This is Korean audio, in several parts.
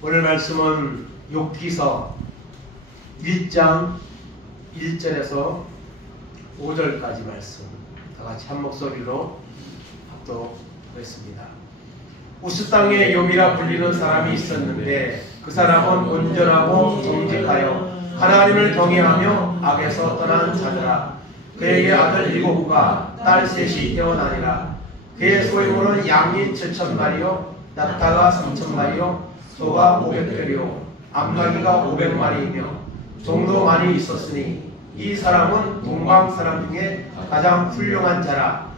오늘 말씀은 욥기서 1장 1절에서 5절까지 말씀 다 같이 한 목소리로 합독하겠습니다. 우스 땅에 욥이라 불리는 사람이 있었는데 그 사람은 온전하고 정직하여 하나님을 경외하며 악에서 떠난 자더라. 그에게 아들 7과 딸 3이 태어나니라. 그의 소유물은 양이 7,000마리요 낙타가 3,000마리요 소가 500대리요 암나귀가 500마리이며 종도 많이 있었으니 이 사람은 동방 사람 중에 가장 훌륭한 자라.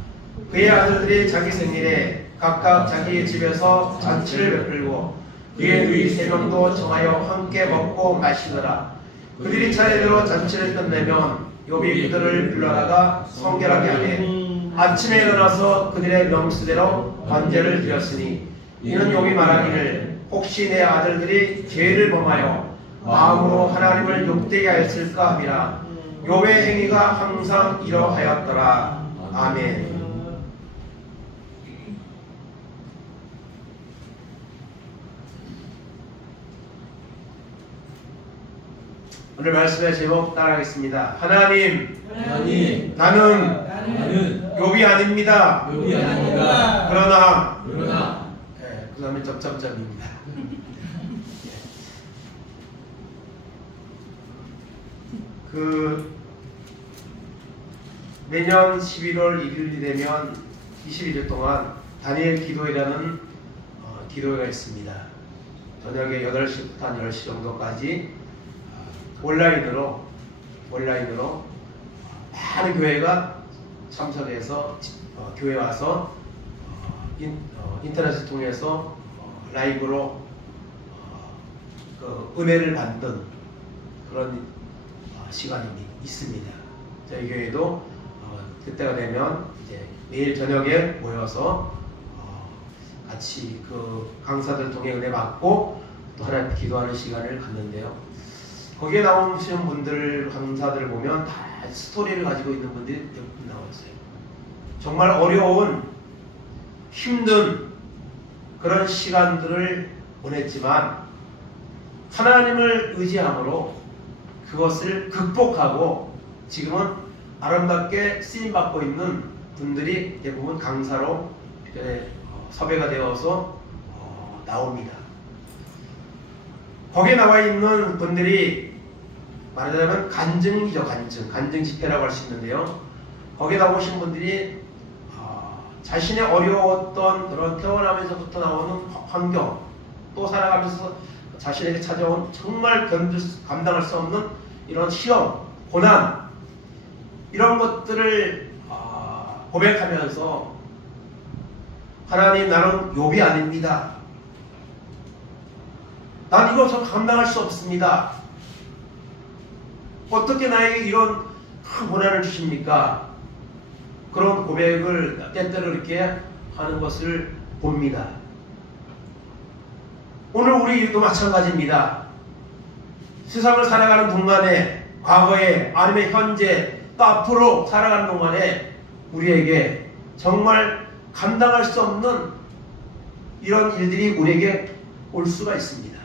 그의 아들들이 자기 생일에 각각 자기의 집에서 잔치를 베풀고 그의 누이 3명도 정하여 함께 먹고 마시더라. 그들이 차례대로 잔치를 끝내면 욥이 그들을 불러다가 성결하게 하되 아침에 일어나서 그들의 명수대로 번제를 드렸으니 이는 욥이 말하기를 혹시 내 아들들이 죄를 범하여 마음으로 하나님을 욕되게 하였을까 함이라. 욥의 행위가 항상 이러하였더라. 아멘. 오늘 말씀의 제목 따라하겠습니다. 하나님, 나는 욥이 아닙니다. 그러나 그 다음에 점점점입니다. 매년 11월 1일이 되면 21일 동안 다니엘 기도회라는 기도회가 있습니다. 저녁에 8시부터 한 10시 정도까지 온라인으로 많은 교회가 참석해서 교회 와서 인터넷을 통해서 라이브로 은혜를 받는 그런 시간이 있습니다. 저희 교회도 그때가 되면 이제 매일 저녁에 모여서 같이 그 강사들 통해 은혜 받고 또 하나님 기도하는 시간을 갖는데요. 거기에 나오시는 분들, 강사들을 보면 다 스토리를 가지고 있는 분들이 대부분 나왔어요. 정말 어려운, 힘든 그런 시간들을 보냈지만 하나님을 의지함으로 그것을 극복하고 지금은 아름답게 쓰임받고 있는 분들이 대부분 강사로 섭외가 되어서 나옵니다. 거기에 나와 있는 분들이 말하자면 간증이죠. 간증 집회라고 할 수 있는데요. 거기에 나오신 분들이 자신의 어려웠던 그런 태어나면서부터 나오는 환경, 또 살아가면서 자신에게 찾아온 정말 감당할 수 없는 이런 시험, 고난, 이런 것들을 고백하면서 하나님, 나는 욥이 아닙니다. 난 이것을 감당할 수 없습니다. 어떻게 나에게 이런 큰 고난을 주십니까? 그런 고백을 때때로 이렇게 하는 것을 봅니다. 오늘 우리도 마찬가지입니다. 세상을 살아가는 동안에, 과거에, 아니면 현재, 또 앞으로 살아가는 동안에 우리에게 정말 감당할 수 없는 이런 일들이 우리에게 올 수가 있습니다.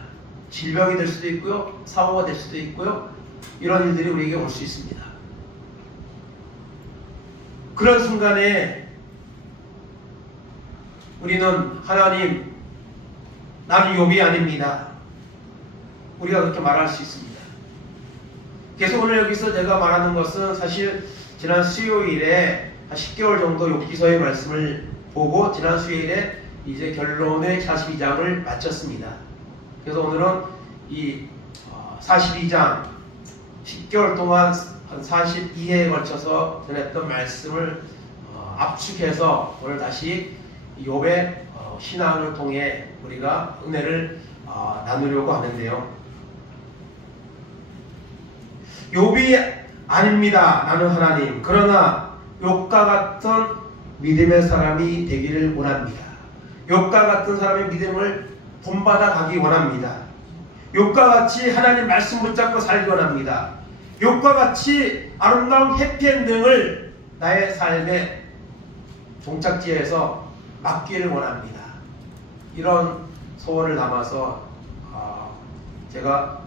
질병이 될 수도 있고요, 사고가 될 수도 있고요, 이런 일들이 우리에게 올 수 있습니다. 그런 순간에 우리는 하나님, 나는 욥이 아닙니다. 우리가 그렇게 말할 수 있습니다. 그래서 오늘 여기서 제가 말하는 것은 사실 지난 수요일에 한 10개월 정도 욥기서의 말씀을 보고 지난 수요일에 이제 결론의 42장을 마쳤습니다. 그래서 오늘은 이 42장 10개월 동안 한 42회에 걸쳐서 전했던 말씀을 압축해서 오늘 다시 욥의 신앙을 통해 우리가 은혜를 나누려고 하는데요. 욥이 아닙니다. 나는 하나님. 그러나 욥과 같은 믿음의 사람이 되기를 원합니다. 욥과 같은 사람의 믿음을 본받아 가기 원합니다. 욥과 같이 하나님 말씀 붙잡고 살기 원합니다. 욥과 같이 아름다운 해피엔딩을 나의 삶의 종착지에서 맞기를 원합니다. 이런 소원을 담아서 제가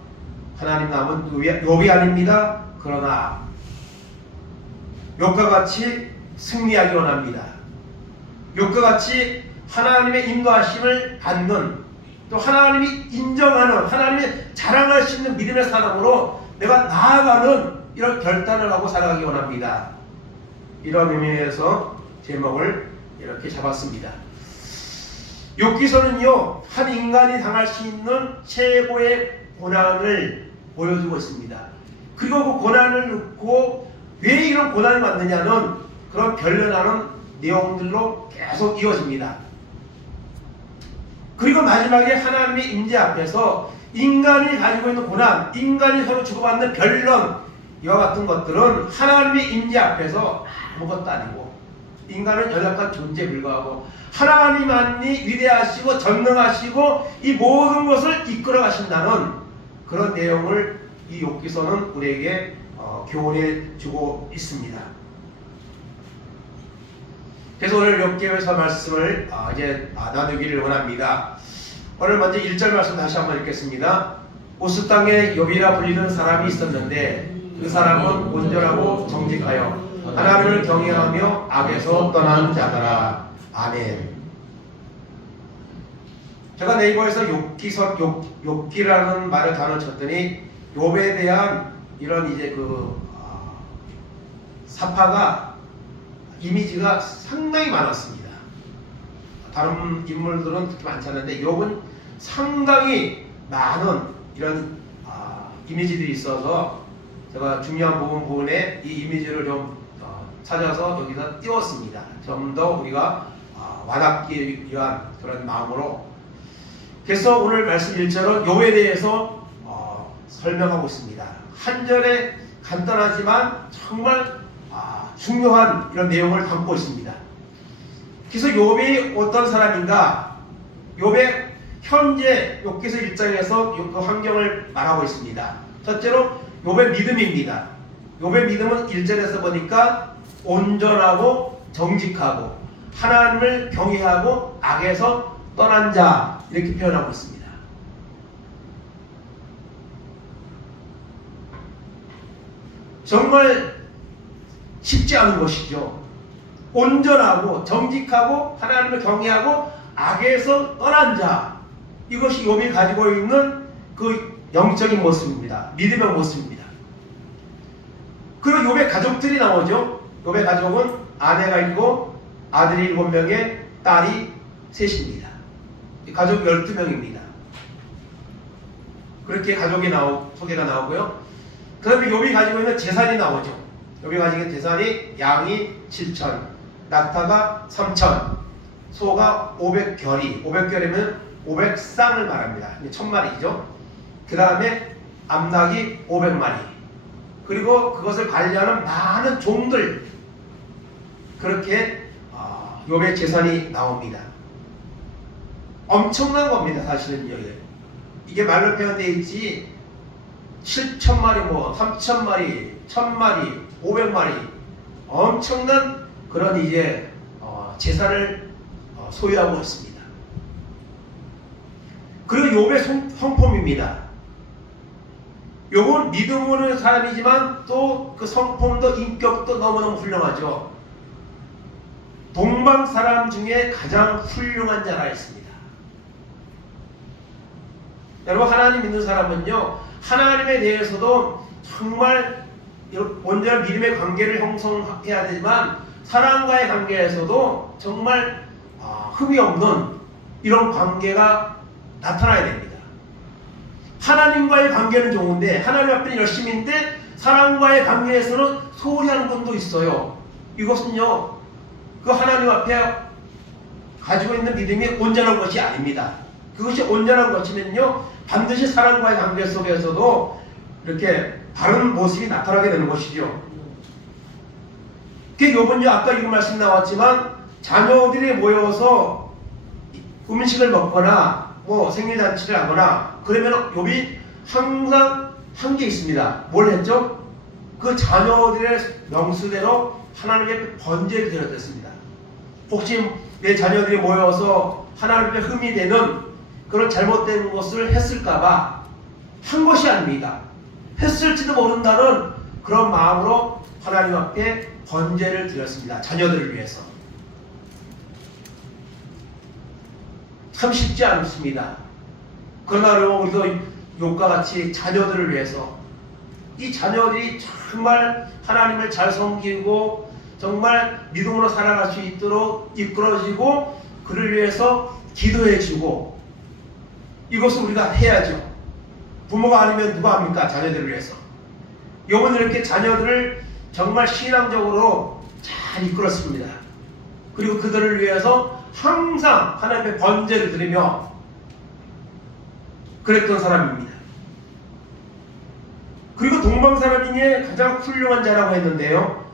하나님 남은 욥이 아닙니다. 그러나 욥과 같이 승리하기 원합니다. 욥과 같이 하나님의 인도하심을 받는, 또 하나님이 인정하는, 하나님이 자랑할 수 있는 믿음의 사람으로 내가 나아가는 이런 결단을 하고 살아가기 원합니다. 이런 의미에서 제목을 이렇게 잡았습니다. 욥기서는요, 한 인간이 당할 수 있는 최고의 고난을 보여주고 있습니다. 그리고 그 고난을 놓고 왜 이런 고난이 왔느냐는 그런 변론하는 내용들로 계속 이어집니다. 그리고 마지막에 하나님의 임재 앞에서 인간이 가지고 있는 고난, 인간이 서로 주고받는 변론, 이와 같은 것들은 하나님의 임재 앞에서 아무것도 아니고 인간은 연약한 존재에 불과하고 하나님만이 위대하시고 전능하시고 이 모든 것을 이끌어 가신다는 그런 내용을 이 욥기서는 우리에게 교훈해 주고 있습니다. 그래서 오늘 욥기에서 말씀을 이제 나누기를 원합니다. 오늘 먼저 1절 말씀 다시 한번 읽겠습니다. 우스 땅에 욥이라 불리는 사람이 있었는데 그 사람은 온전하고 정직하여 하나님을 경외하며 악에서 떠난 자더라. 아멘. 제가 네이버에서 욥기라는 말을 단어 쳤더니 욥에 대한 이런 이제 사파가 이미지가 상당히 많았습니다. 다른 인물들은 그렇게 많지 않은데 욥은 상당히 많은 이런 이미지들이 있어서 제가 중요한 부분에 이 이미지를 좀 찾아서 여기다 띄웠습니다. 좀 더 우리가 와닿기 위한 그런 마음으로. 그래서 오늘 말씀 1절은 욥에 대해서 설명하고 있습니다. 한 절에 간단하지만 정말 중요한 이런 내용을 담고 있습니다. 그래서 욥이 어떤 사람인가? 욥의 현재 욥기서 1장에서 그 환경을 말하고 있습니다. 첫째로 욥의 믿음입니다. 욥의 믿음은 1절에서 보니까 온전하고 정직하고 하나님을 경외하고 악에서 떠난 자, 이렇게 표현하고 있습니다. 정말 쉽지 않은 것이죠. 온전하고 정직하고 하나님을 경외하고 악에서 떠난 자, 이것이 욥이 가지고 있는 그 영적인 모습입니다. 믿음의 모습입니다. 그리고 욥의 가족들이 나오죠. 욥의 가족은 아내가 있고 아들이 7명에 딸이 3입니다. 가족 12명입니다. 그렇게 가족이 소개가 나오고요. 그 다음에 욥이 가지고 있는 재산이 나오죠. 욥이 가지고 있는 재산이 양이 7천, 낙타가 3천, 소가 500결이, 500결이면 500쌍을 말합니다. 1000마리죠. 그 다음에 암낙이 500마리, 그리고 그것을 관리하는 많은 종들, 그렇게 욥의 재산이 나옵니다. 엄청난 겁니다. 사실은요. 이게 말로 표현되어 있지 7,000마리, 3,000마리, 1,000마리, 500마리 엄청난 그런 이제 재산을 소유하고 있습니다. 그리고 욥의 성품입니다. 욥은 믿음 없는 사람이지만 또 그 성품도 인격도 너무너무 훌륭하죠. 동방 사람 중에 가장 훌륭한 자가 있습니다. 여러분, 하나님 믿는 사람은요, 하나님에 대해서도 정말 온전한 믿음의 관계를 형성해야 되지만 사람과의 관계에서도 정말 흠이 없는 이런 관계가 나타나야 됩니다. 하나님과의 관계는 좋은데, 하나님 앞에는 열심인데 사람과의 관계에서는 소홀히 하는 분도 있어요. 이것은요, 그 하나님 앞에 가지고 있는 믿음이 온전한 것이 아닙니다. 그것이 온전한 것이면요, 반드시 사람과의 관계 속에서도 이렇게 바른 모습이 나타나게 되는 것이죠. 그 욥은요, 아까 이 말씀 나왔지만 자녀들이 모여서 음식을 먹거나 생일잔치를 하거나 그러면 욥이 항상 한 게 있습니다. 뭘 했죠? 그 자녀들의 명수대로 하나님의 번제를 드렸습니다. 혹시 내 자녀들이 모여서 하나님의 흠이 되는 그런 잘못된 것을 했을까봐 한 것이 아닙니다. 했을지도 모른다는 그런 마음으로 하나님 앞에 번제를 드렸습니다. 자녀들을 위해서. 참 쉽지 않습니다. 그러나 여러분, 우리도 욥과 같이 자녀들을 위해서, 이 자녀들이 정말 하나님을 잘 섬기고 정말 믿음으로 살아갈 수 있도록 이끌어지고 그를 위해서 기도해주고, 이것을 우리가 해야죠. 부모가 아니면 누가 합니까? 자녀들을 위해서. 욥은 이렇게 자녀들을 정말 신앙적으로 잘 이끌었습니다. 그리고 그들을 위해서 항상 하나님의 번제를 드리며 그랬던 사람입니다. 그리고 동방사람인의 가장 훌륭한 자라고 했는데요,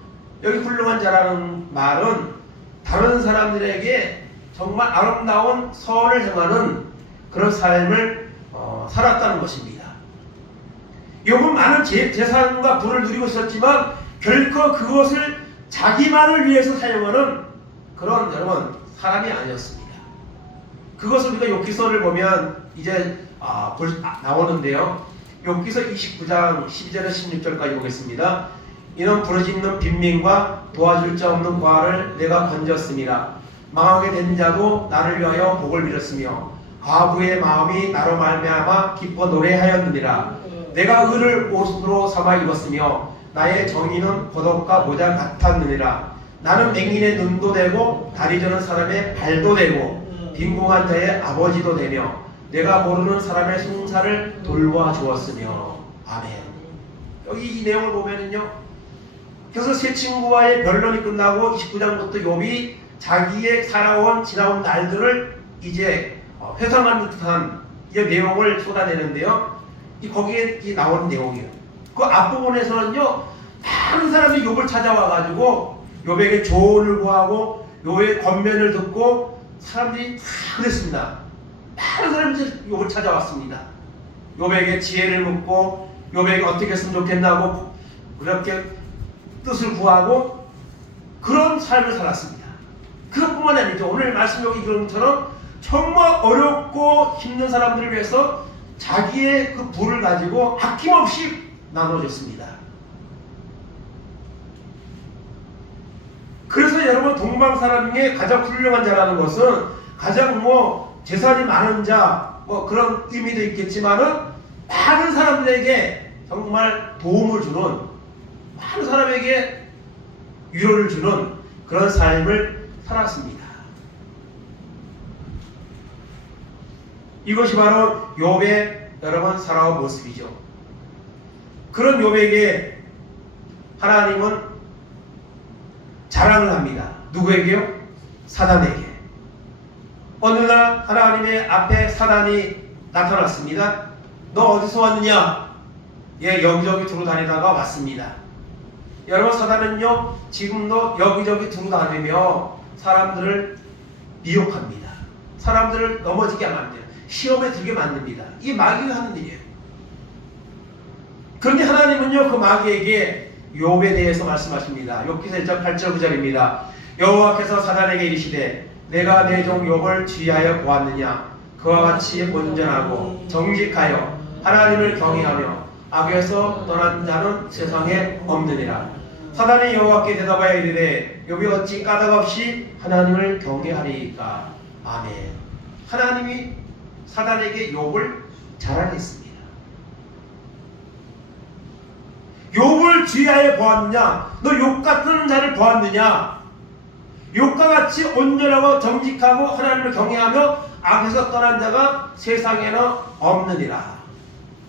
여기 훌륭한 자라는 말은 다른 사람들에게 정말 아름다운 선을 행하는 그런 삶을 살았다는 것입니다. 욥은 많은 재산과 부를 누리고 있었지만 결코 그것을 자기만을 위해서 사용하는 그런 여러분 사람이 아니었습니다. 그것을 우리가 욥기서를 보면 이제 나오는데요. 욥기서 29장 12절에서 16절까지 보겠습니다. 이는 부르짖는 빈민과 도와줄 자 없는 과를 내가 건졌음이라. 망하게 된 자도 나를 위하여 복을 빌었으며 과부의 마음이 나로 말미암아 기뻐 노래하였느니라. 내가 의를 옷으로 삼아 입었으며 나의 정의는 겉옷과 모자 같았느니라. 나는 맹인의 눈도 되고 다리 저는 사람의 발도 되고 빈궁한 자의 아버지도 되며 내가 모르는 사람의 송사를 돌봐주었으며. 아멘. 여기 이 내용을 보면은요, 그래서 세 친구와의 변론이 끝나고 29장부터 욥이 자기의 살아온 지나온 날들을 이제 회상하는 듯한 이 내용을 쏟아내는데요, 거기에 나오는 내용이에요. 그 앞부분에서는요, 많은 사람이 욥을 찾아와가지고 욥에게 조언을 구하고 욥의 권면을 듣고 사람들이 다 그랬습니다. 많은 사람들이 욥을 찾아왔습니다. 욥에게 지혜를 묻고 욥에게 어떻게 했으면 좋겠나고 그렇게 뜻을 구하고 그런 삶을 살았습니다. 그것뿐만 아니죠. 오늘 말씀 여기 그런 것처럼 정말 어렵고 힘든 사람들을 위해서 자기의 그 부를 가지고 아낌없이 나눠줬습니다. 그래서 여러분, 동방 사람 중에 가장 훌륭한 자라는 것은 가장 재산이 많은 자 그런 의미도 있겠지만은 많은 사람들에게 정말 도움을 주는, 많은 사람에게 위로를 주는 그런 삶을 살았습니다. 이것이 바로 욥의 여러분 살아온 모습이죠. 그런 욥에게 하나님은 자랑을 합니다. 누구에게요? 사단에게. 어느 날 하나님의 앞에 사단이 나타났습니다. 너 어디서 왔느냐? 예, 여기저기 두루 다니다가 왔습니다. 여러분, 사단은요 지금도 여기저기 두루 다니며 사람들을 미혹합니다. 사람들을 넘어지게 만들어요. 시험에 들게 만듭니다. 이게 마귀가 하는 일이에요. 그런데 하나님은요 그 마귀에게 욥에 대해서 말씀하십니다. 욥기서 1장 8절 9절입니다. 여호와께서 사단에게 이르시되 내가 내 종 욥을 주의하여 보았느냐? 그와 같이 온전하고 정직하여 하나님을 경외하며 악에서 떠난 자는 세상에 없느니라. 사단이 여호와께 대답하여 이르되 욥이 어찌 까닭없이 하나님을 경외하리이까? 아멘. 하나님이 사단에게 욥을 자랑했습니다. 욥을 주의하여 보았느냐? 너 욥 같은 자를 보았느냐? 욥과 같이 온전하고 정직하고 하나님을 경외하며 악에서 떠난 자가 세상에는 없느니라.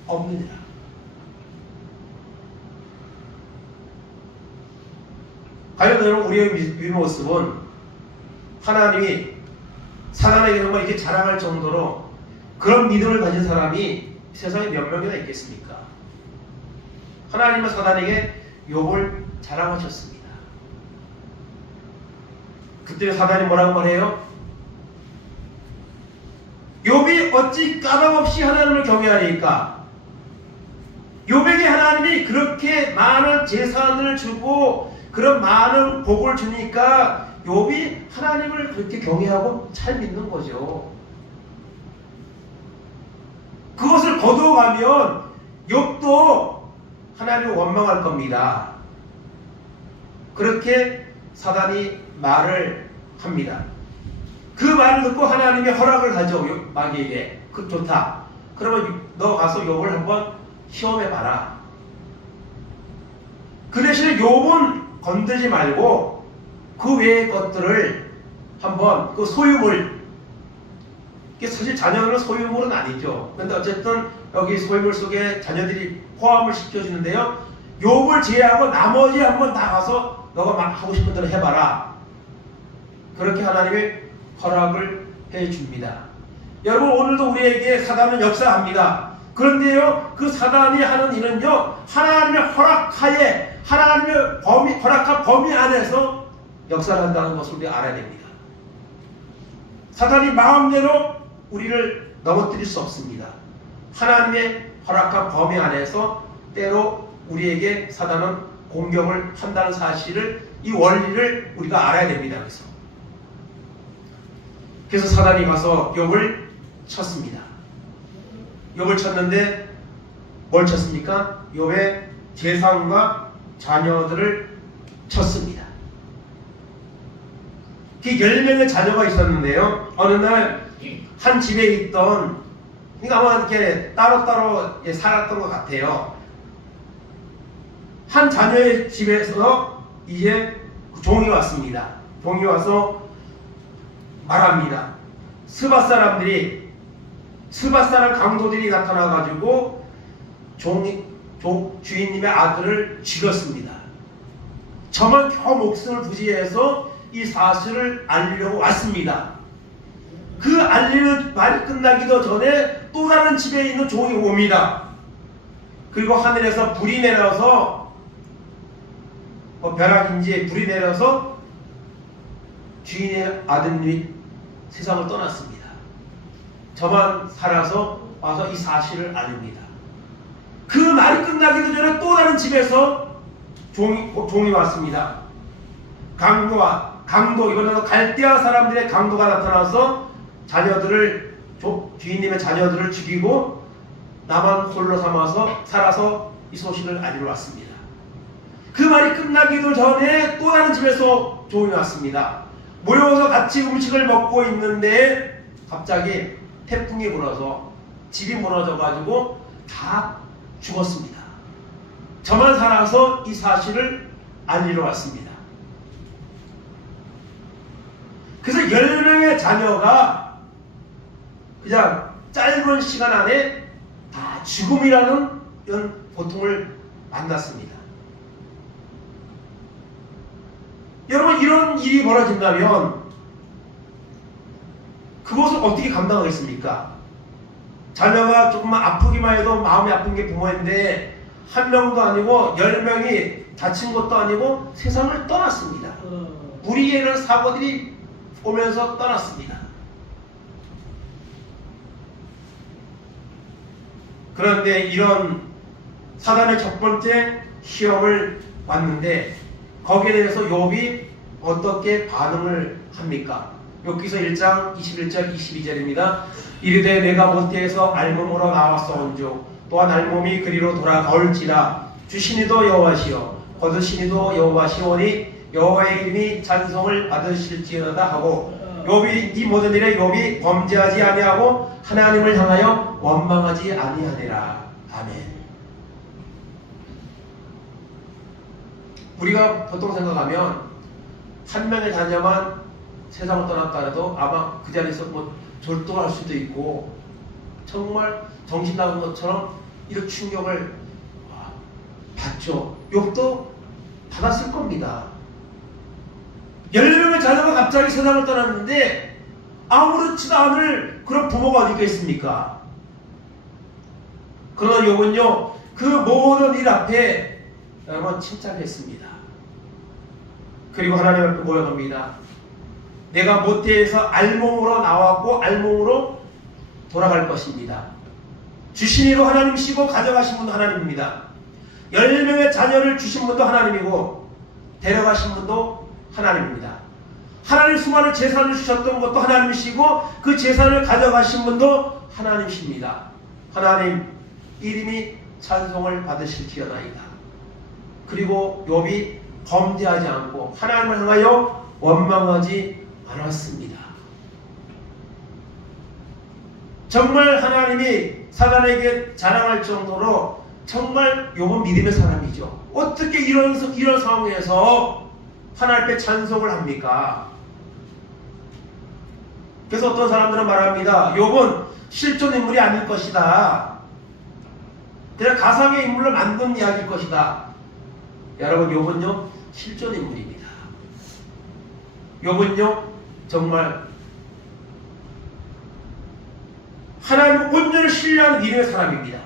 없느니라. 과연 여러분, 우리의 모습은 하나님이 사단에게 정말 이렇게 자랑할 정도로 그런 믿음을 가진 사람이 세상에 몇 명이나 있겠습니까? 하나님은 사단에게 욥을 자랑하셨습니다. 그때 사단이 뭐라고 말해요? 욥이 어찌 까닭없이 하나님을 경외하리까? 욥에게 하나님이 그렇게 많은 재산을 주고 그런 많은 복을 주니까 욥이 하나님을 그렇게 경외하고 잘 믿는 거죠. 거둬가면 욥도 하나님을 원망할 겁니다. 그렇게 사단이 말을 합니다. 그 말을 듣고 하나님의 허락을 하죠. 마귀에게. 그 좋다. 그러면 너 가서 욥을 한번 시험해봐라. 그 대신에 욥은 건들지 말고 그 외의 것들을 한번 그 소유물, 이게 사실 자녀는 소유물은 아니죠. 그런데 어쨌든 여기 소유물 속에 자녀들이 포함을 시켜주는데요. 욥을 제외하고 나머지 한번 다 가서 너가 막 하고 싶은 대로 해봐라. 그렇게 하나님이 허락을 해줍니다. 여러분, 오늘도 우리에게 사단은 역사합니다. 그런데요, 그 사단이 하는 일은요, 하나님의 허락하에, 하나님의 허락한 범위 안에서 역사를 한다는 것을 우리가 알아야 됩니다. 사단이 마음대로 우리를 넘어뜨릴 수 없습니다. 하나님의 허락한 범위 안에서 때로 우리에게 사단은 공격을 한다는 사실을, 이 원리를 우리가 알아야 됩니다. 그래서 사단이 가서 욥을 쳤습니다. 욥을 쳤는데 뭘 쳤습니까? 욥의 재산과 자녀들을 쳤습니다. 그 10명의 자녀가 있었는데요. 어느 날 한 집에 있던, 그러니까 아마 이렇게 따로따로 살았던 것 같아요. 한 자녀의 집에서 이제 종이 왔습니다. 종이 와서 말합니다. 스밧 사람들이, 스밧 사람 강도들이 나타나가지고 주인님의 아들을 죽였습니다. 저만 겨우 목숨을 부지해서 이 사실을 알리려고 왔습니다. 그 알리는 말이 끝나기도 전에 또 다른 집에 있는 종이 옵니다. 그리고 하늘에서 불이 내려서, 벼락인지 불이 내려서 주인의 아드님이 세상을 떠났습니다. 저만 살아서 와서 이 사실을 알립니다. 그 말이 끝나기도 전에 또 다른 집에서 종이 왔습니다. 강도, 이번에는 갈대아 사람들의 강도가 나타나서 주인님의 자녀들을 죽이고 나만 홀로 살아서 이 소식을 알리러 왔습니다. 그 말이 끝나기도 전에 또 다른 집에서 종이 왔습니다. 모여서 같이 음식을 먹고 있는데 갑자기 태풍이 불어서 집이 무너져가지고 다 죽었습니다. 저만 살아서 이 사실을 알리러 왔습니다. 그래서 10명의 자녀가 그냥 짧은 시간 안에 다 죽음이라는 이런 고통을 만났습니다. 여러분, 이런 일이 벌어진다면 그것을 어떻게 감당하겠습니까? 자녀가 조금만 아프기만 해도 마음이 아픈 게 부모인데 한 명도 아니고 10명이 다친 것도 아니고 세상을 떠났습니다. 무리에는 사고들이 오면서 떠났습니다. 그런데 이런 사단의 첫 번째 시험을 왔는데 거기에 대해서 욥이 어떻게 반응을 합니까? 욥기서 1장 21절 22절입니다. 이르되 내가 모태에서 알몸으로 나왔사온즉 또한 알몸이 그리로 돌아가올지라 주시니도 여호와시요 거두시니도 여호와시오니 여호와의 이름이 찬송을 받으실지어다 하고 욥이 이 모든 일에 욥이 범죄하지 아니하고 하나님을 향하여 원망하지 아니하니라. 아멘. 우리가 보통 생각하면 한 명의 자녀만 세상을 떠났다 해도 아마 그 자리에서 절도할 수도 있고 정말 정신 나간 것처럼 이런 충격을 받죠. 욥도 받았을 겁니다. 10명의 자녀가 갑자기 세상을 떠났는데 아무렇지도 않을 그런 부모가 어디 있겠습니까? 그러나 욥은요, 그 모든 일 앞에 여러분 침착했습니다. 그리고 하나님 앞에 모여갑니다. 내가 모태에서 알몸으로 나왔고 알몸으로 돌아갈 것입니다. 주신 이도 하나님이시고 가져가신 분도 하나님입니다. 10명의 자녀를 주신 분도 하나님이고 데려가신 분도 하나님입니다. 하나님 수많은 재산을 주셨던 것도 하나님이시고 그 재산을 가져가신 분도 하나님이십니다. 하나님 이름이 찬송을 받으실지어다이다. 그리고 욥이 범죄하지 않고 하나님을 향하여 원망하지 않았습니다. 정말 하나님이 사단에게 자랑할 정도로 정말 욥은 믿음의 사람이죠. 어떻게 이런 상황에서 하나님 앞에 찬송을 합니까? 그래서 어떤 사람들은 말합니다. 욥은 실존 인물이 아닐 것이다. 그냥 가상의 인물을 만든 이야기일 것이다. 여러분, 욥은요 실존 인물입니다. 욥은요 정말 하나님을 온전히 신뢰하는 믿음의 사람입니다.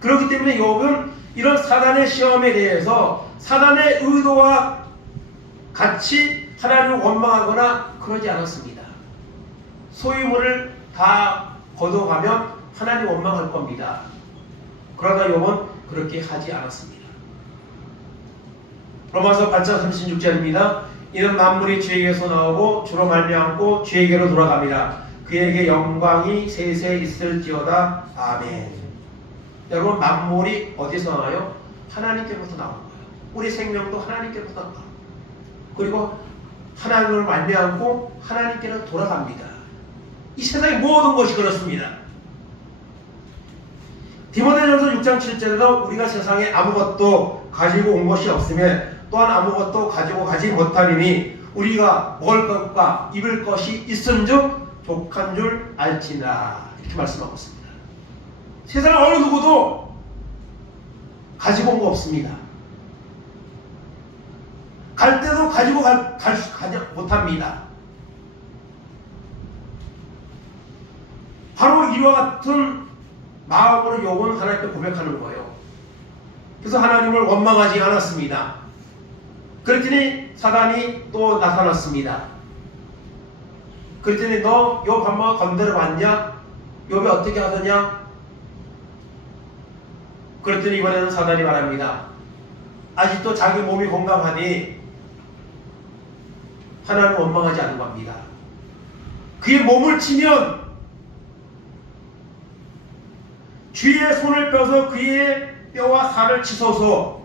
그렇기 때문에 욥은 이런 사단의 시험에 대해서 사단의 의도와 같이 하나님을 원망하거나 그러지 않았습니다. 소유물을 다 걷어가면 하나님 원망할 겁니다. 그러나 욥은 그렇게 하지 않았습니다. 로마서 8장 36절입니다. 이는 만물이 죄에게서 나오고 주로 말미암고 죄에게로 돌아갑니다. 그에게 영광이 세세 있을지어다. 아멘. 여러분, 만물이 어디서 나와요? 하나님께로부터 나온 거예요. 우리 생명도 하나님께로부터 나와요. 그리고 하나님을 말미암고 하나님께로 돌아갑니다. 이 세상의 모든 것이 그렇습니다. 디모데전서 6장 7절에도 우리가 세상에 아무것도 가지고 온 것이 없으면 또한 아무것도 가지고 가지 못하리니 우리가 먹을 것과 입을 것이 있은즉 족한 줄 알지나, 이렇게 말씀하고 있습니다. 세상 어느 누구도 가지고 온 거 없습니다. 갈 때도 가지고 가지 못합니다. 바로 이와 같은 마음으로 욥은 하나님께 고백하는 거예요. 그래서 하나님을 원망하지 않았습니다. 그랬더니 사단이 또 나타났습니다. 그랬더니 너 욥 한번 건드려 봤냐? 욥이 어떻게 하더냐? 그랬더니 이번에는 사단이 말합니다. 아직도 자기 몸이 건강하니 하나님을 원망하지 않는 겁니다. 그의 몸을 치면 주의 손을 펴서 그의 뼈와 살을 치소서.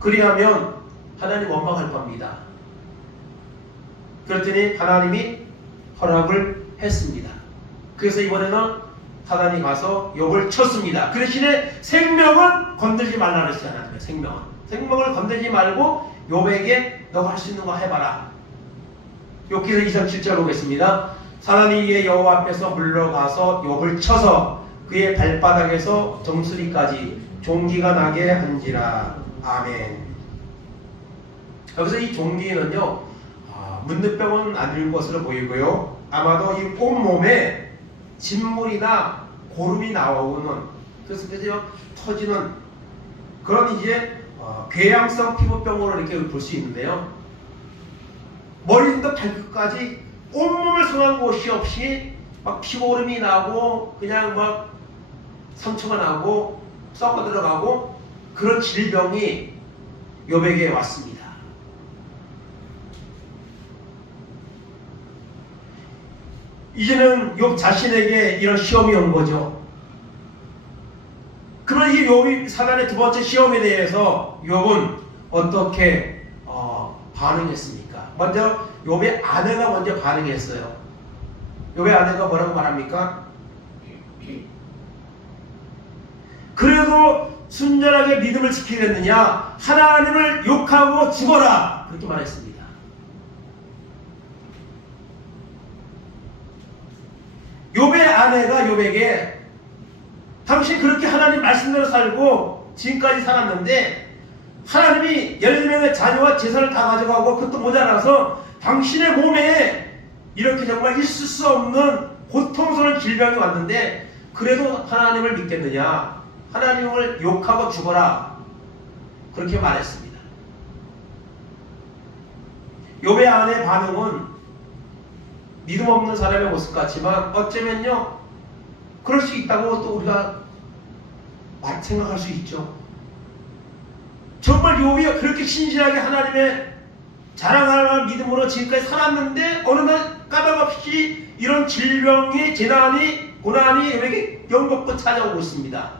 그리하면 하나님 원망할 겁니다. 그랬더니 하나님이 허락을 했습니다. 그래서 이번에는 사단이 가서 욥을 쳤습니다. 그 대신에 생명은 건들지 말라 그랬잖아요. 생명을 건들지 말고 욥에게 너가 할 수 있는 거 해봐라. 욥기서 2장 7절 보겠습니다. 사단이 이에 여호와 앞에서 물러가서 욥을 쳐서 그의 발바닥에서 정수리까지 종기가 나게 한지라. 아멘. 여기서 이 종기는요, 문득병은 아닐 것으로 보이고요, 아마도 이 온몸에 진물이나 고름이 나오는, 그래서 터지는 그런 이제 궤양성 피부병으로 이렇게 볼 수 있는데요, 머리부터 발끝까지 온몸을 성한 곳이 없이 막 피고름이 나고 그냥 막 상처가 나고 썩어 들어가고 그런 질병이 욥에게 왔습니다. 이제는 욥 자신에게 이런 시험이 온 거죠. 그러나 이 욥이 사단의 두 번째 시험에 대해서 욥은 어떻게 반응했습니까? 먼저 욥의 아내가 먼저 반응했어요. 욥의 아내가 뭐라고 말합니까? 그래도 순전하게 믿음을 지키겠느냐? 하나님을 욕하고 죽어라! 그렇게 말했습니다. 욥의 아내가 욥에게 당신 그렇게 하나님 말씀대로 살고 지금까지 살았는데 하나님이 10명의 자녀와 재산을 다 가져가고 그것도 모자라서 당신의 몸에 이렇게 정말 있을 수 없는 고통스러운 질병이 왔는데 그래도 하나님을 믿겠느냐? 하나님을 욕하고 죽어라. 그렇게 말했습니다. 욥의 아내의 반응은 믿음 없는 사람의 모습 같지만 어쩌면요, 그럴 수 있다고 또 우리가 생각할 수 있죠. 정말 욥이 그렇게 신실하게 하나님의 자랑할 만한 믿음으로 지금까지 살았는데 어느 날 까닭없이 이런 질병이 재난이 고난이 욥에게 연곡도 찾아오고 있습니다.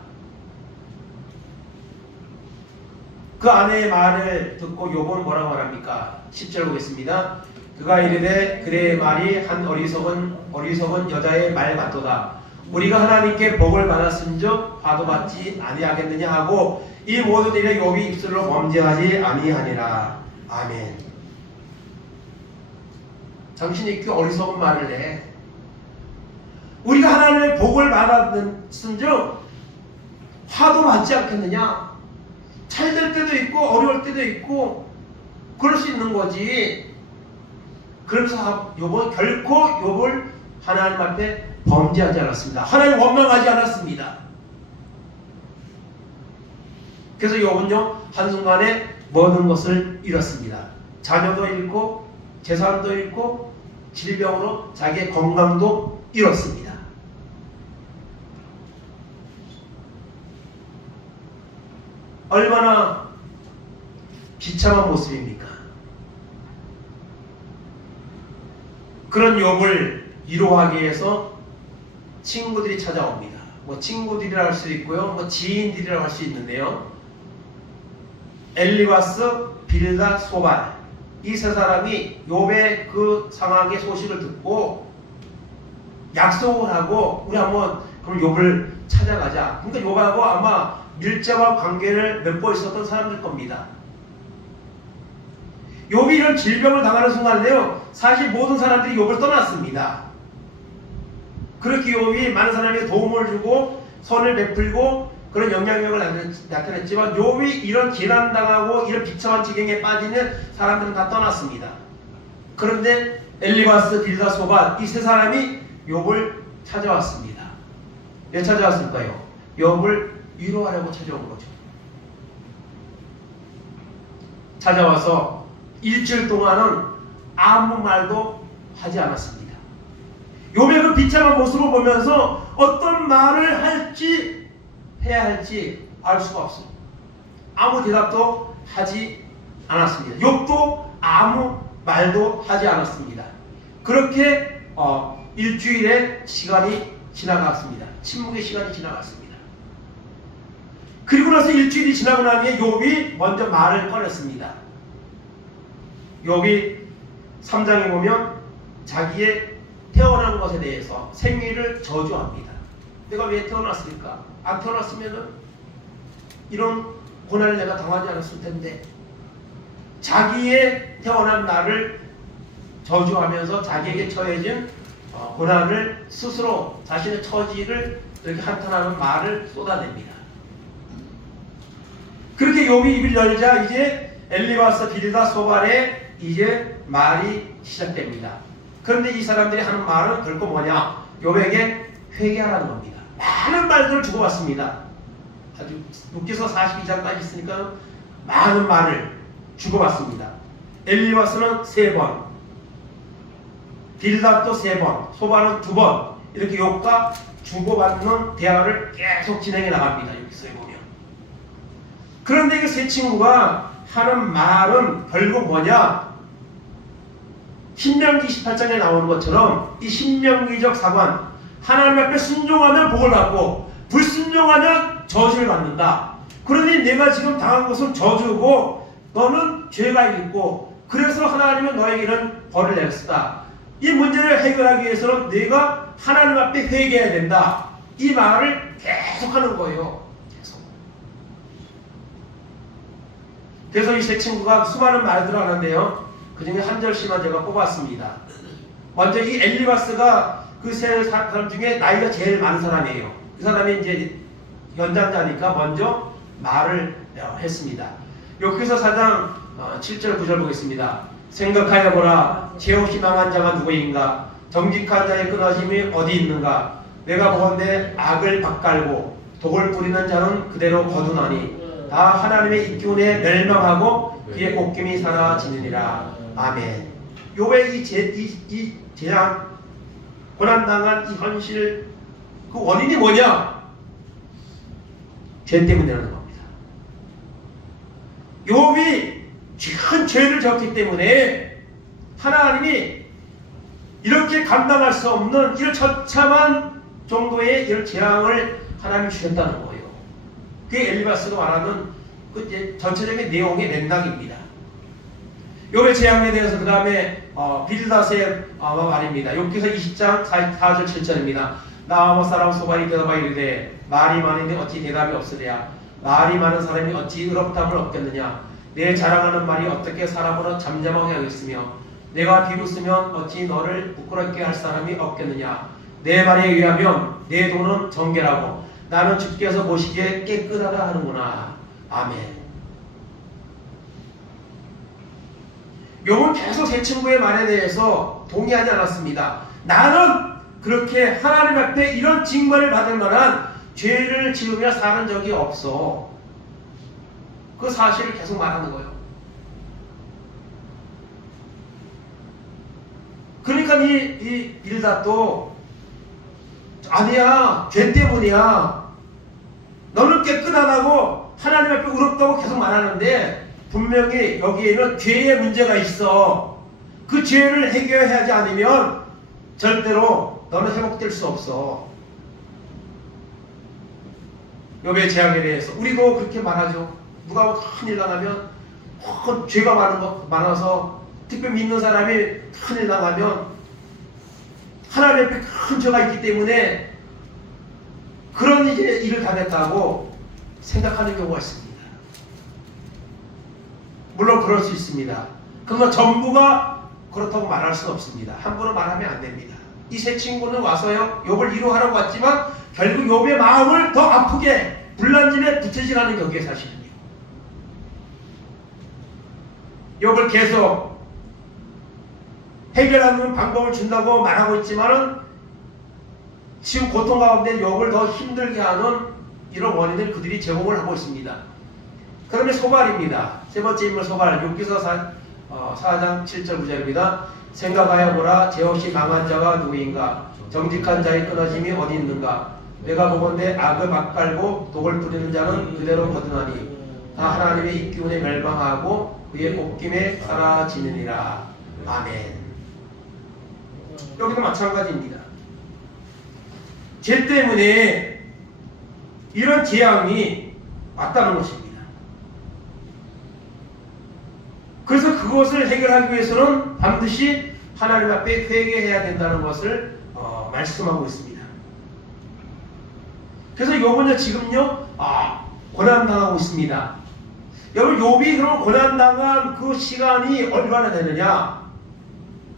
그 아내의 말을 듣고 욥은 뭐라고 말합니까? 10절 보겠습니다. 그가 이르되 그의 말이 한 어리석은 여자의 말 같도다. 우리가 하나님께 복을 받았은즉 화도 받지 아니하겠느냐 하고 이 모든 일에 욥이 입술로 범죄하지 아니하니라. 아멘. 당신이 이렇게 어리석은 말을 해. 우리가 하나님의 복을 받았은즉 화도 받지 않겠느냐? 잘 될 때도 있고 어려울 때도 있고 그럴 수 있는 거지. 그러면서 욥은 결코 욥을 하나님 앞에 범죄하지 않았습니다. 하나님 원망하지 않았습니다. 그래서 욥은요 한순간에 모든 것을 잃었습니다. 자녀도 잃고 재산도 잃고 질병으로 자기의 건강도 잃었습니다. 얼마나 비참한 모습입니까? 그런 욥을 위로하기 위해서 친구들이 찾아옵니다. 뭐 친구들이라 할 수 있고요, 뭐 지인들이라 할 수 있는데요. 엘리바스, 빌닷, 소발 이 세 사람이 욥의 그 상황의 소식을 듣고 약속을 하고 우리 한번 그럼 욥을 찾아가자. 그러니까 욥하고 아마 밀접한 관계를 맺고 있었던 사람들 겁니다. 욥이 이런 질병을 당하는 순간에요 사실 모든 사람들이 욥을 떠났습니다. 그렇게 욥이 많은 사람에게 도움을 주고 선을 베풀고 그런 영향력을 나타냈지만 욥이 이런 기난당하고 이런 비참한 지경에 빠지는 사람들은 다 떠났습니다. 그런데 엘리바스, 빌닷, 소발 이 세 사람이 욥을 찾아왔습니다. 왜 찾아왔을까요? 욥을 위로하려고 찾아온 거죠. 찾아와서 일주일 동안은 아무 말도 하지 않았습니다. 욥의 그 비참한 모습을 보면서 어떤 말을 해야 할지 알 수가 없어요. 아무 대답도 하지 않았습니다. 욥도 아무 말도 하지 않았습니다. 그렇게 일주일의 시간이 지나갔습니다. 침묵의 시간이 지나갔습니다. 그리고 나서 일주일이 지나고 난 뒤에 욥이 먼저 말을 꺼냈습니다. 욥이 3장에 보면 자기의 태어난 것에 대해서 생일을 저주합니다. 내가 왜 태어났을까? 안 태어났으면 이런 고난을 내가 당하지 않았을 텐데. 자기의 태어난 날을 저주하면서 자기에게 처해진 고난을 스스로 자신의 처지를 이렇게 한탄하는 말을 쏟아냅니다. 그렇게 욥이 입을 열자 이제 엘리바스, 빌닷, 소발의 이제 말이 시작됩니다. 그런데 이 사람들이 하는 말은 결코 뭐냐? 욥에게 회개하라는 겁니다. 많은 말들을 주고받습니다. 아주 욥기서 42장까지 있으니까 많은 말을 주고받습니다. 엘리바스는 3번, 빌닷도 3번, 소발은 2번 이렇게 욥과 주고받는 대화를 계속 진행해 나갑니다. 여기서 보면. 그런데 이 세 친구가 하는 말은 결국 뭐냐? 신명기 28장에 나오는 것처럼 이 신명기적 사관 하나님 앞에 순종하면 복을 받고 불순종하면 저주를 받는다. 그러니 내가 지금 당한 것은 저주고 너는 죄가 있고 그래서 하나님은 너에게 이런 벌을 내렸다. 이 문제를 해결하기 위해서는 내가 하나님 앞에 회개해야 된다. 이 말을 계속 하는 거예요. 그래서 이 세 친구가 수많은 말들을 하는데요. 그 중에 한 절씩만 제가 뽑았습니다. 먼저 이 엘리바스가 그 세 사람 중에 나이가 제일 많은 사람이에요. 그 사람이 이제 연장자니까 먼저 말을 했습니다. 욥기서 4장 7절 9절 보겠습니다. 생각하여 보라. 죄 없이 망한 자가 누구인가? 정직한 자의 끊어짐이 어디 있는가? 내가 보건대 악을 밭갈고 독을 뿌리는 자는 그대로 거두나니 다 하나님의 입기운에 멸망하고 그의 옥김이 사라지느니라. 아멘. 욥의 이 재앙, 고난당한 이 현실, 그 원인이 뭐냐? 죄 때문이라는 겁니다. 욥이 큰 죄를 졌기 때문에 하나님이 이렇게 감당할 수 없는 이런 처참한 정도의 이런 재앙을 하나님이 주셨다는 거예요. 그게 엘리바스가 말하는 그 이제 전체적인 내용의 맥락입니다. 욥의 재앙에 대해서 그 다음에 빌닷의 말입니다. 욥기서 20장 4절 7절입니다. 나아못 사람 소발이 대답하여 이르되 말이 많은데 어찌 대답이 없으랴. 말이 많은 사람이 어찌 의롭다함을 얻겠느냐. 내 자랑하는 말이 어떻게 사람으로 잠잠하게 하겠으며 내가 비웃으면 어찌 너를 부끄럽게 할 사람이 없겠느냐. 내 말에 의하면 내 돈은 정결하고 나는 주께서 보시기에 깨끗하다 하는구나. 아멘. 욥은 계속 제 친구의 말에 대해서 동의하지 않았습니다. 나는 그렇게 하나님 앞에 이런 징벌을 받을 만한 죄를 지으며 사는 적이 없어. 그 사실을 계속 말하는 거예요. 그러니까 이 빌닷도 아니야, 죄 때문이야. 너는 깨끗하다고 하나님 앞에 의롭다고 계속 말하는데 분명히 여기에는 죄의 문제가 있어. 그 죄를 해결하지 않으면 절대로 너는 회복될 수 없어. 욥의 재앙에 대해서 우리도 그렇게 말하죠. 누가 큰일 나가면 죄가 많아서 특별히 믿는 사람이 큰일 나가면 하나님 앞에 큰 죄가 있기 때문에 그런 이제 일을 당했다고 생각하는 경우가 있습니다. 물론 그럴 수 있습니다. 그러나 전부가 그렇다고 말할 수는 없습니다. 함부로 말하면 안 됩니다. 이 세 친구는 와서요 욥을 위로하라고 왔지만 결국 욥의 마음을 더 아프게 불난집에 부채질하는 격의 사실입니다. 욥을 계속 해결하는 방법을 준다고 말하고 있지만은 지금 고통 가운데 욥을 더 힘들게 하는 이런 원인을 그들이 제공을 하고 있습니다. 그러면 소발입니다. 세 번째 인물 소발. 욥기서 4장 7절 9절입니다. 생각하여 보라. 죄 없이 망한 자가 누구인가? 정직한 자의 끊어짐이 어디 있는가? 내가 보건대 악을 막갈고 독을 부리는 자는 그대로 거듭나니 다 하나님의 입기운에 멸망하고 그의 옥김에 사라지느니라. 아멘. 여기도 마찬가지입니다. 죄 때문에 이런 재앙이 왔다는 것입니다. 그래서 그것을 해결하기 위해서는 반드시 하나님 앞에 회개해야 된다는 것을 말씀하고 있습니다. 그래서 욥은요 지금요 고난당하고 있습니다. 여러분 욥이 그럼 고난당한 그 시간이 얼마나 되느냐?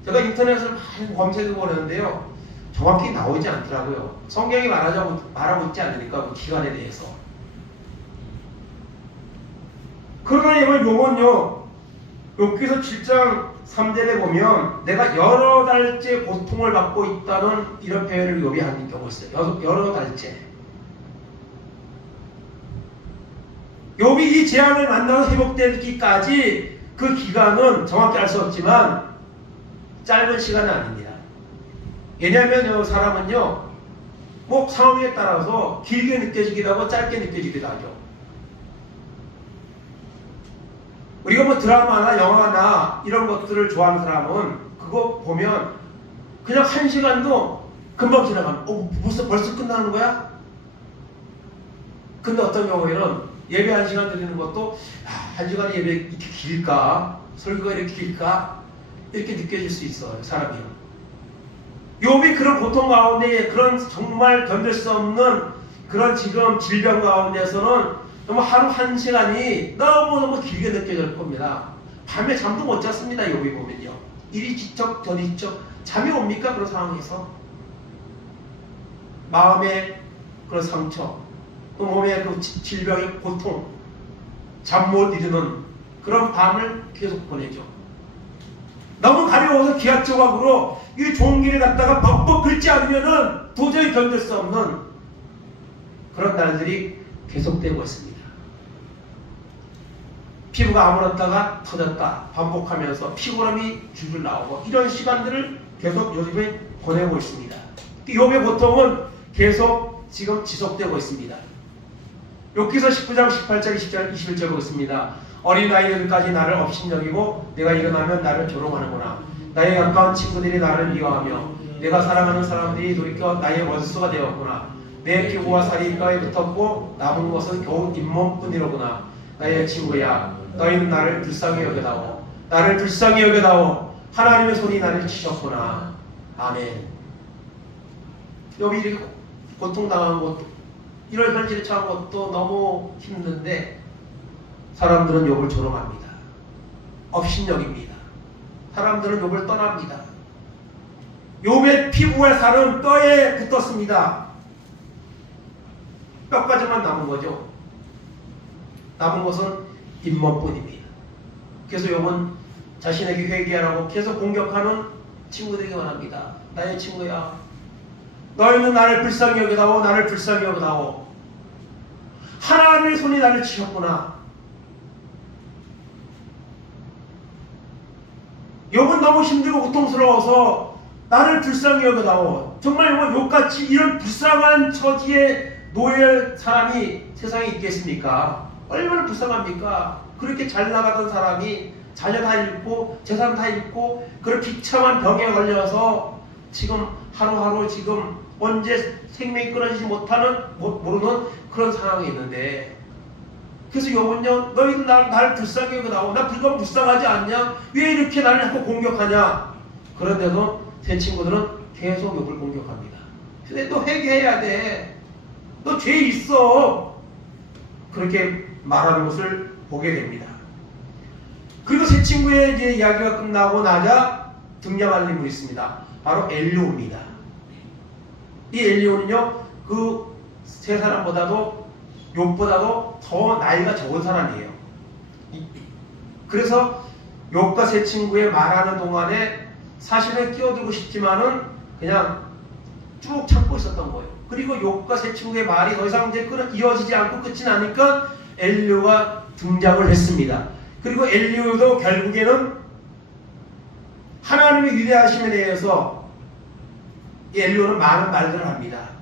제가 인터넷을 많이 검색해 보는데요 정확히 나오지 않더라고요. 성경이 말하고 있지 않으니까 그 기간에 대해서. 그러나 욥은요 욥기서 7장 3절에 보면 내가 여러 달째 고통을 받고 있다는 이런 표현을 욥이 하는 경우가 있어요. 여러 달째. 욥이 이 재앙을 만나서 회복되기까지 그 기간은 정확히 알 수 없지만 짧은 시간은 아닙니다. 왜냐하면 사람은요 뭐 상황에 따라서 길게 느껴지기도 하고 짧게 느껴지기도 하죠. 우리가 뭐 드라마나 영화나 이런 것들을 좋아하는 사람은 그거 보면 그냥 1시간도 금방 지나가면 벌써 끝나는 거야? 근데 어떤 경우에는 예배 1시간 드리는 것도 1시간이 예배 이렇게 길까? 설교가 이렇게 길까? 이렇게 느껴질 수 있어요. 사람이요. 욥이 그런 고통 가운데 그런 정말 견딜 수 없는 그런 지금 질병 가운데서는 너무 하루 1시간이 너무너무 길게 느껴질 겁니다. 밤에 잠도 못 잤습니다. 욥이 보면요. 이리 지척 저리 지척 잠이 옵니까? 그런 상황에서 마음의 그런 상처 또 몸의 그 질병의 고통 잠 못 이루는 그런 밤을 계속 보내죠. 너무 가려워서 기하 조각으로 이 종기를 갖다가 벅벅 긁지 않으면은 도저히 견딜 수 없는 그런 날들이 계속되고 있습니다. 피부가 아물었다가 터졌다 반복하면서 피곤함이 줄줄 나오고 이런 시간들을 계속 요즘에 보내고 있습니다. 욥의 고통은 계속 지금 지속되고 있습니다. 욥기서 19장 18절 20절 21절 보겠습니다. 어린 아이들까지 나를 업신여기고 내가 일어나면 나를 조롱하는구나. 나의 가까운 친구들이 나를 미워하며 내가 사랑하는 사람들이 돌이켜 나의 원수가 되었구나. 내 피부와 살이 뼈에 붙었고 남은 것은 겨우 잇몸뿐이로구나. 나의 친구야, 너희는 나를 불쌍히 여겨다오. 나를 불쌍히 여겨다오. 하나님의 손이 나를 치셨구나. 아멘. 욥이 이렇게 고통당한 것도, 이런 현실에 처한 것도 너무 힘든데 사람들은 욥을 조롱합니다. 업신여깁니다. 사람들은 욥을 떠납니다. 욥의 피부와 살은 뼈에 붙었습니다. 뼈까지만 남은 거죠. 남은 것은 잇몸뿐입니다. 그래서 욥은 자신에게 회개하라고 계속 공격하는 친구들에게 말합니다. 나의 친구야, 너희는 나를 불쌍히 여기다오. 나를 불쌍히 여기다오. 하나님의 손이 나를 치셨구나. 욥은 너무 힘들고 고통스러워서 나를 불쌍히 여기다오. 정말 뭐 욥같이 이런 불쌍한 처지에 놓일 사람이 세상에 있겠습니까? 얼마나 불쌍합니까? 그렇게 잘 나가던 사람이 자녀 다 잃고 재산 다 잃고 그런 비참한 병에 걸려서 지금 하루하루 지금 언제 생명이 끊어지지 못하는 모르는 그런 상황이 있는데, 그래서 욥은요, 너희는 나를 불쌍히 여기다오. 나 그건 불쌍하지 않냐? 왜 이렇게 나를 자꾸 공격하냐? 그런데도 제 친구들은 계속 욥을 공격합니다. 근데 너 회개해야 돼. 너 죄 있어. 그렇게 말하는 것을 보게 됩니다. 그리고 제 친구의 이제 이야기가 끝나고 나자 등장하는 인물이 있습니다. 바로 엘리후입니다. 이 엘리후는요, 그 세 사람보다도 욥보다도 더 나이가 적은 사람이에요. 그래서 욥과 세 친구의 말하는 동안에 사실은 끼어들고 싶지만은 그냥 쭉 참고 있었던 거예요. 그리고 욥과 세 친구의 말이 더 이상 이제 이어지지 않고 끝이 나니까 엘리후가 등장을 했습니다. 그리고 엘리후도 결국에는 하나님의 위대하심에 대해서 엘리후는 많은 말들을 합니다.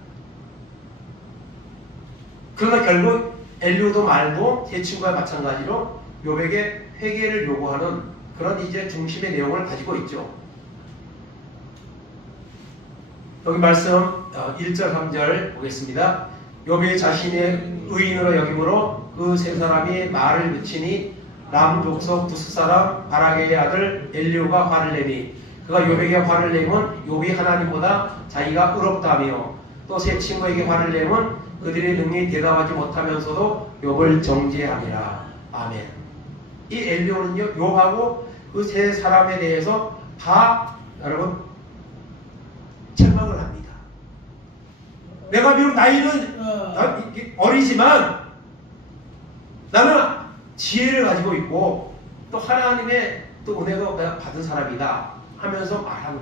그러나 결국 엘리후도 말고 제 친구와 마찬가지로 욥에게 회개를 요구하는 그런 이제 중심의 내용을 가지고 있죠. 여기 말씀 1절 3절 보겠습니다. 욥이 자신의 의인으로 여김으로 그 세 사람이 말을 그치니 람 족속 부스 사람 바라게의 아들 엘리후가 화를 내니 그가 욥에게 화를 내면 욥이 하나님보다 자기가 의롭다며 또 세 친구에게 화를 내면 그들이 능히 대답하지 못하면서도 욥을 정죄함이라. 아멘. 이 엘리후는요, 욥하고 그 세 사람에 대해서 다 여러분 책망을 합니다. 내가 비록 나이는 어리지만 나는 지혜를 가지고 있고 또 하나님의 또 은혜도 내가 받은 사람이다 하면서 말하는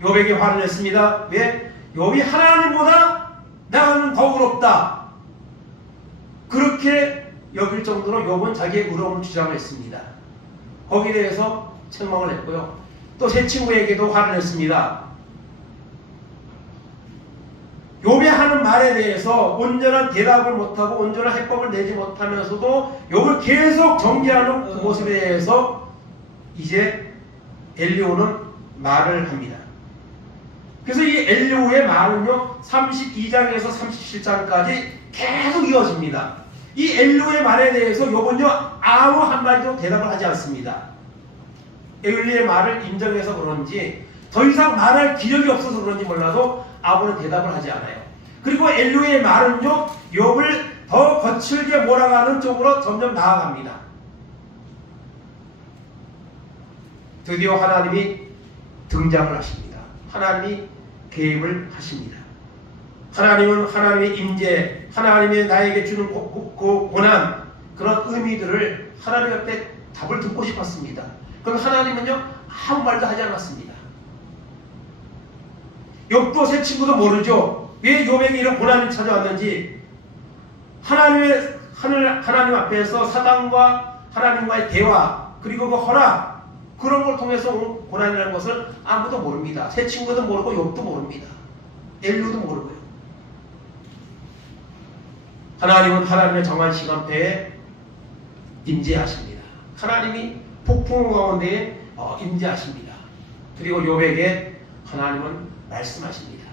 거예요. 욥에게 화를 냈습니다. 왜? 욥이 하나님보다 나는 더 의롭다. 그렇게 여길 정도로 욥은 자기의 의로움을 주장했습니다. 거기에 대해서 책망을 했고요. 또 세 친구에게도 화를 냈습니다. 욥이 하는 말에 대해서 온전한 대답을 못하고 온전한 해법을 내지 못하면서도 욥을 계속 정죄하는 그 모습에 대해서 이제 엘리후는 말을 합니다. 그래서 이 엘리후의 말은요 32장에서 37장까지 계속 이어집니다. 이 엘리후의 말에 대해서 욥은요 아무 한마디도 대답을 하지 않습니다. 엘리후의 말을 인정해서 그런지 더 이상 말할 기력이 없어서 그런지 몰라도 아무런 대답을 하지 않아요. 그리고 엘리후의 말은요 욥을 더 거칠게 몰아가는 쪽으로 점점 나아갑니다. 드디어 하나님이 등장을 하십니다. 하나님이 개입을 하십니다. 하나님은 하나님의 임재, 하나님의 나에게 주는 고난, 그런 의미들을 하나님 앞에 답을 듣고 싶었습니다. 그럼 하나님은요 아무 말도 하지 않았습니다. 욥도 세 친구도 모르죠. 왜 욥에게 이런 고난이 찾아왔는지. 하나님 앞에서 사단과 하나님과의 대화, 그리고 그 허락, 그런 걸 통해서 온 고난이라는 것을 아무도 모릅니다. 세 친구도 모르고 욥도 모릅니다. 엘리후도 모르고요. 하나님은 하나님의 정한 시간표에 임재하십니다. 하나님이 폭풍 가운데 임재하십니다. 그리고 욥에게 하나님은 말씀하십니다.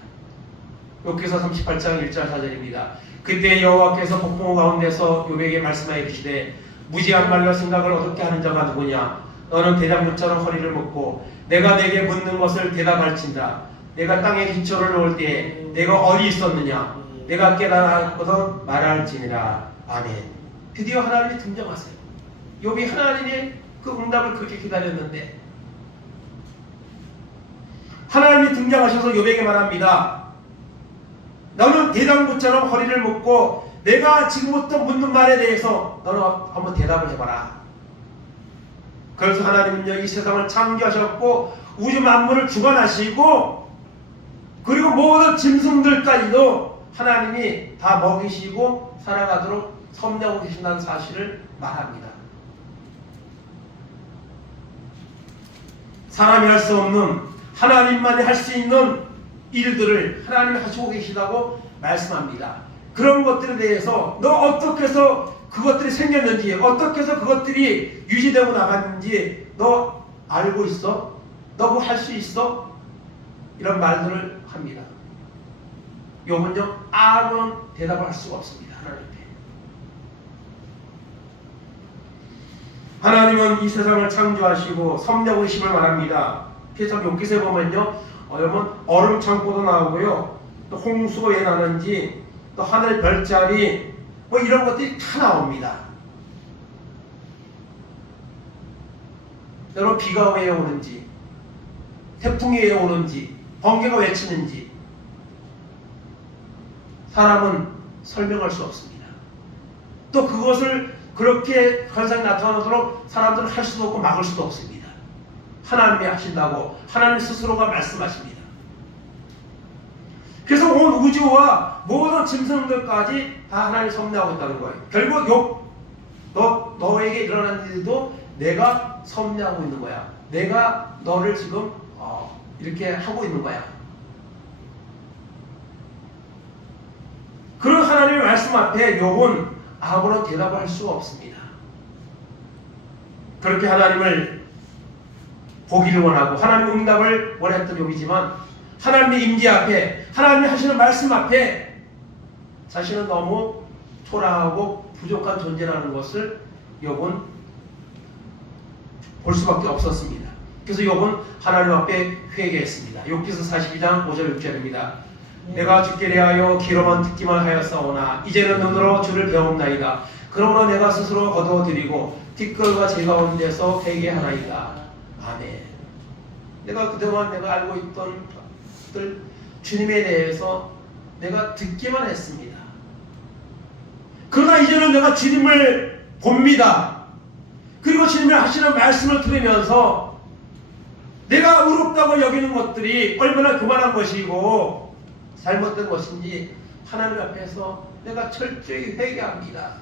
욥기서 38장 1절 4절입니다. 그때 여호와께서 폭풍우 가운데서 욥에게 말씀하여 이르시되 무지한 말로 생각을 어둡게 하는 자가 누구냐? 너는 대장부처럼 허리를 묶고 내가 내게 묻는 것을 대답할진다. 내가 땅에 기초를 놓을 때에 내가 어디 있었느냐? 내가 깨달았거든 말할지니라. 아멘. 드디어 하나님이 등장하세요. 욥이 하나님의 그 응답을 그렇게 기다렸는데 하나님이 등장하셔서 욥에게 말합니다. 너는 대장부처럼 허리를 묶고 내가 지금부터 묻는 말에 대해서 너는 한번 대답을 해봐라. 그래서 하나님은요, 이 세상을 창조하셨고 우주 만물을 주관하시고 그리고 모든 짐승들까지도 하나님이 다 먹이시고 살아가도록 섭리하고 계신다는 사실을 말합니다. 사람이 할 수 없는, 하나님만이 할 수 있는 일들을 하나님이 하시고 계시다고 말씀합니다. 그런 것들에 대해서 너 어떻게 해서 그것들이 생겼는지, 어떻게 해서 그것들이 유지되고 나갔는지 너 알고 있어? 너 그거 할 수 있어? 이런 말들을 합니다. 욥은요 아무런 대답을 할 수가 없습니다. 하나님은 이 세상을 창조하시고 섭리하고 계심을 말합니다. 그래서 욥기서에 보면요, 여러분 얼음 창고도 나오고요, 또 홍수가 왜 나는지, 또 하늘 별자리 뭐 이런 것들이 다 나옵니다. 여러분 비가 왜 오는지, 태풍이 왜 오는지, 번개가 왜 치는지 사람은 설명할 수 없습니다. 또 그것을 그렇게 현상이 나타나도록 사람들은 할 수도 없고 막을 수도 없습니다. 하나님이 하신다고 하나님 스스로가 말씀하십니다. 그래서 온 우주와 모든 짐승들까지 다 하나님이 섭리하고 있다는 거예요. 결국 너에게 일어난 일도 내가 섭리하고 있는 거야. 내가 너를 지금 이렇게 하고 있는 거야. 그런 하나님의 말씀 앞에 욥은 아무런 대답을 할 수가 없습니다. 그렇게 하나님을 보기를 원하고 하나님의 응답을 원했던 욥이지만 하나님의 임재 앞에, 하나님이 하시는 말씀 앞에 자신은 너무 초라하고 부족한 존재라는 것을 욥은 볼 수밖에 없었습니다. 그래서 욥은 하나님 앞에 회개했습니다. 욥기서 42장 5절 6절입니다. 내가 주께 대하여 귀로만 듣기만 하였사오나 이제는 눈으로 주를 배움나이다. 그러므로 내가 스스로 거두어드리고 뒷걸과 제 가운데서 회개하나이다. 아멘. 내가 그동안 내가 알고 있던 것들 주님에 대해서 내가 듣기만 했습니다. 그러나 이제는 내가 주님을 봅니다. 그리고 주님이 하시는 말씀을 들으면서 내가 의롭다고 여기는 것들이 얼마나 교만한 것이고 잘못된 것인지 하나님 앞에서 내가 철저히 회개합니다.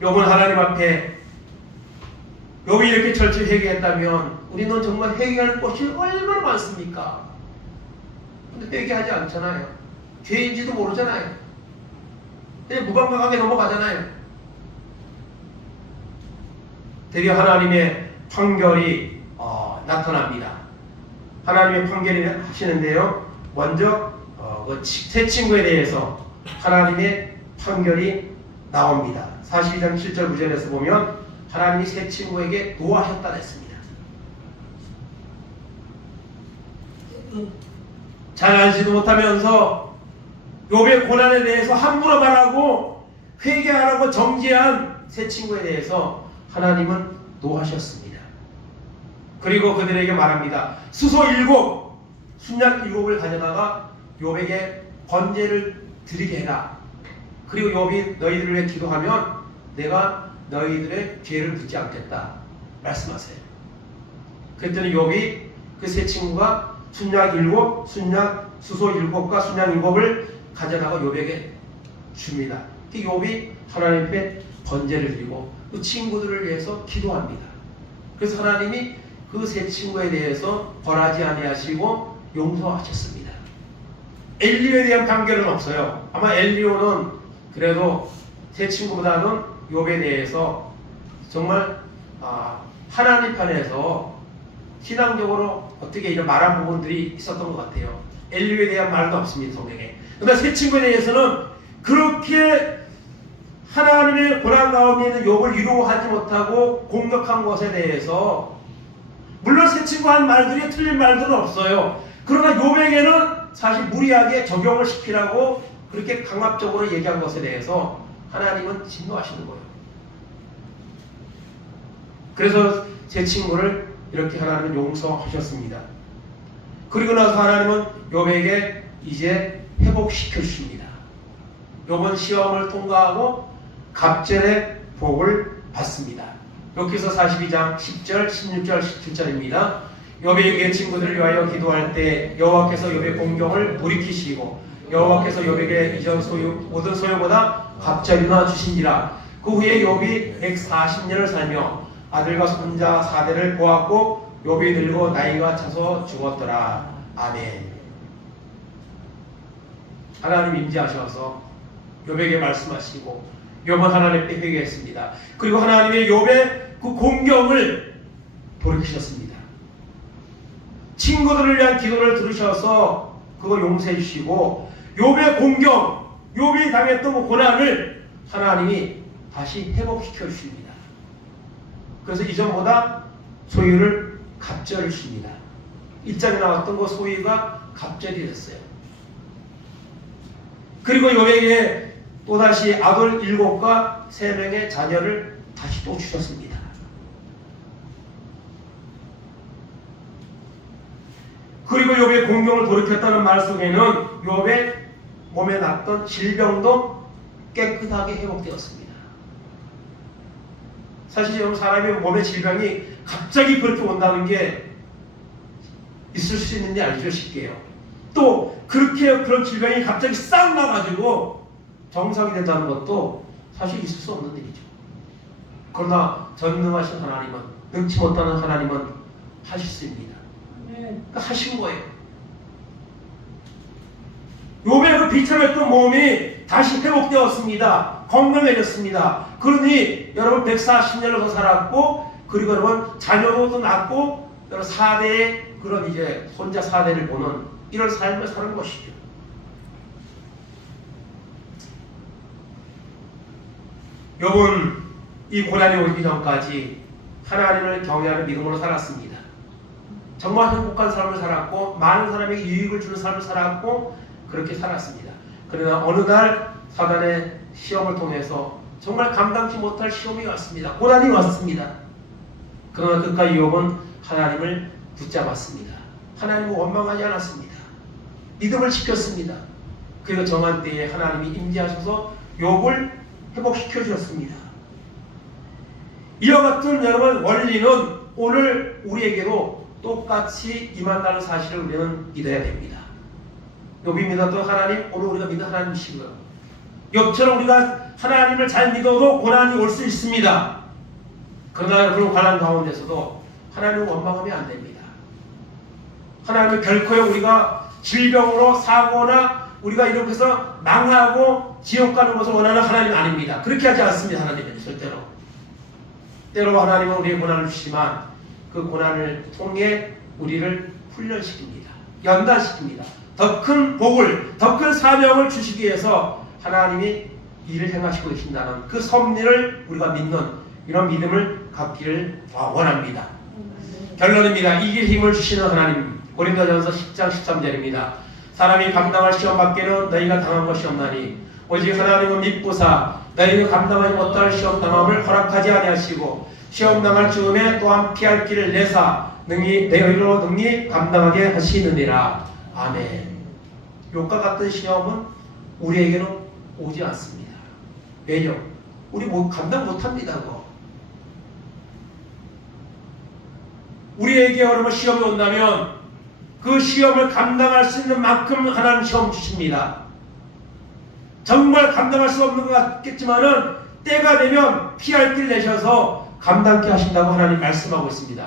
욥은 하나님 앞에 욥이 이렇게 철저히 회개했다면 우리는 정말 회개할 것이 얼마나 많습니까? 근데 회개하지 않잖아요. 죄인지도 모르잖아요. 그냥 무감각하게 넘어가잖아요. 되려 하나님의 판결이 나타납니다. 하나님의 판결이 하시는데요, 먼저 그 세 친구에 대해서 하나님의 판결이 나옵니다. 42장 7절 9절에서 보면 하나님이 세 친구에게 노하셨다 했습니다. 잘 알지도 못하면서 욥의 고난에 대해서 함부로 말하고 회개하라고 정죄한 세 친구에 대해서 하나님은 노하셨습니다. 그리고 그들에게 말합니다. 수소 7, 순양 7을 가져다가 욥에게 번제를 드리게 해라. 그리고 욥이 너희들을 위해 기도하면 내가 너희들의 죄를 묻지 않겠다 말씀하세요. 그랬더니 욥이 그 세 친구가 순양 7, 수소 7과 순양 7을 가져다가 욥에게 줍니다. 욥이 하나님 앞에 번제를 드리고 그 친구들을 위해서 기도합니다. 그래서 하나님이 그 세 친구에 대해서 벌하지 아니하시고 용서하셨습니다. 엘리오에 대한 판결은 없어요. 아마 엘리오는 그래도 세 친구보다는 욥에 대해서 정말 하나님 편에서 신앙적으로 어떻게 이런 말한 부분들이 있었던 것 같아요. 엘리에 대한 말도 없습니다, 성경에. 그런데 새 친구에 대해서는 그렇게 하나님의 고난 가운데 있는 욥을 위로하지 못하고 공격한 것에 대해서 물론 새 친구 한 말들이 틀린 말들은 없어요. 그러나 욥에게는 사실 무리하게 적용을 시키라고 그렇게 강압적으로 얘기한 것에 대해서 하나님은 진노하시는 거예요. 그래서 제 친구를 이렇게 하나님은 용서하셨습니다. 그리고 나서 하나님은 욥에게 이제 회복시켜 주십니다. 욥은 시험을 통과하고 갑절의 복을 받습니다. 여기서 42장 10절, 16절, 17절입니다. 욥에게 친구들을 위하여 기도할 때 여호와께서 욥의 공경을 돌이키시고 여호와께서 욥에게 이전 소유 모든 소유보다 갑절이나 주신지라. 그 후에 욥이 140년을 살며 아들과 손자 4대를 보았고 욥이 늙어 나이가 차서 죽었더라. 아멘. 하나님 임재하셔서 욥에게 말씀하시고 욥은 하나님께 회개했습니다. 그리고 하나님의 욥의 그 공경을 돌이키셨습니다. 친구들을 위한 기도를 들으셔서 그걸 용서해 주시고 욥의 공경, 욥이 당했던 그 고난을 하나님이 다시 회복시켜 주십니다. 그래서 이전보다 소유를 갑절을 주십니다. 1장에 나왔던 그 소유가 갑절이 됐어요. 그리고 욥에게 또다시 아들 7과 3명의 자녀를 다시 또 주셨습니다. 그리고 욥의 공경을 돌이켰다는 말 속에는 욥의 몸에 났던 질병도 깨끗하게 회복되었습니다. 사실 여러분, 사람의 몸에 질병이 갑자기 그렇게 온다는 게 있을 수 있는지 알죠? 쉽게요. 또 그렇게 그런 질병이 갑자기 싹 나가지고 정상이 된다는 것도 사실 있을 수 없는 일이죠. 그러나 전능하신 하나님은, 능치 못하는 하나님은 하실 수 있습니다. 그러니까 하신 거예요. 욥의 그 비참했던 몸이 다시 회복되었습니다. 건강해졌습니다. 그러니 여러분 140년을 더 살았고, 그리고 여러분 자녀도 낳고, 여러분 4대의 그런 이제 손자 4대를 보는 이런 삶을 사는 것이죠. 욥은 이 고난이 오기 전까지 하나님을 경외하는 믿음으로 살았습니다. 정말 행복한 삶을 살았고 많은 사람에게 유익을 주는 삶을 살았고 그렇게 살았습니다. 그러나 어느 날 사단의 시험을 통해서 정말 감당치 못할 시험이 왔습니다. 고난이 왔습니다. 그러나 끝까지 욥은 하나님을 붙잡았습니다. 하나님을 원망하지 않았습니다. 믿음을 지켰습니다. 그리고 정한 때에 하나님이 임재하셔서 욥을 회복시켜 주셨습니다. 이와 같은 여러분 원리는 오늘 우리에게도 똑같이 임한다는 사실을 우리는 믿어야 됩니다. 욥이 믿었던 하나님, 오늘 우리가 믿는 하나님이시고요. 욥처럼 우리가 하나님을 잘 믿어도 고난이 올 수 있습니다. 그러나 그런 고난 가운데서도 하나님을 원망하면 안 됩니다. 하나님은 결코 우리가 질병으로 사고나 우리가 이렇게 해서 망하고 지옥 가는 것을 원하는 하나님 아닙니다. 그렇게 하지 않습니다. 하나님은 절대로. 때로 하나님은 우리의 고난을 주시지만 그 고난을 통해 우리를 훈련시킵니다. 연단시킵니다. 더 큰 복을, 더 큰 사명을 주시기 위해서 하나님이 일을 행하시고 계신다는 그 섭리를 우리가 믿는 이런 믿음을 갖기를 원합니다. 결론입니다. 이길 힘을 주시는 하나님. 고린도전서 10장 13절입니다. 사람이 감당할 시험 밖에는 너희가 당한 것이 없나니 오직 하나님은 믿부사 너희는 감당하지 못할 시험 당함을 허락하지 아니하시고 시험 당할 즈음에 또한 피할 길을 내사 너희로 능히 감당하게 하시느니라. 아멘. 욥과 같은 시험은 우리에게는 오지 않습니다. 왜냐? 우리 감당 못합니다. 그거. 우리에게 여러분 시험이 온다면 그 시험을 감당할 수 있는 만큼 하나님 시험 주십니다. 정말 감당할 수 없는 것 같겠지만은 때가 되면 피할 길 내셔서 감당케 하신다고 하나님 말씀하고 있습니다.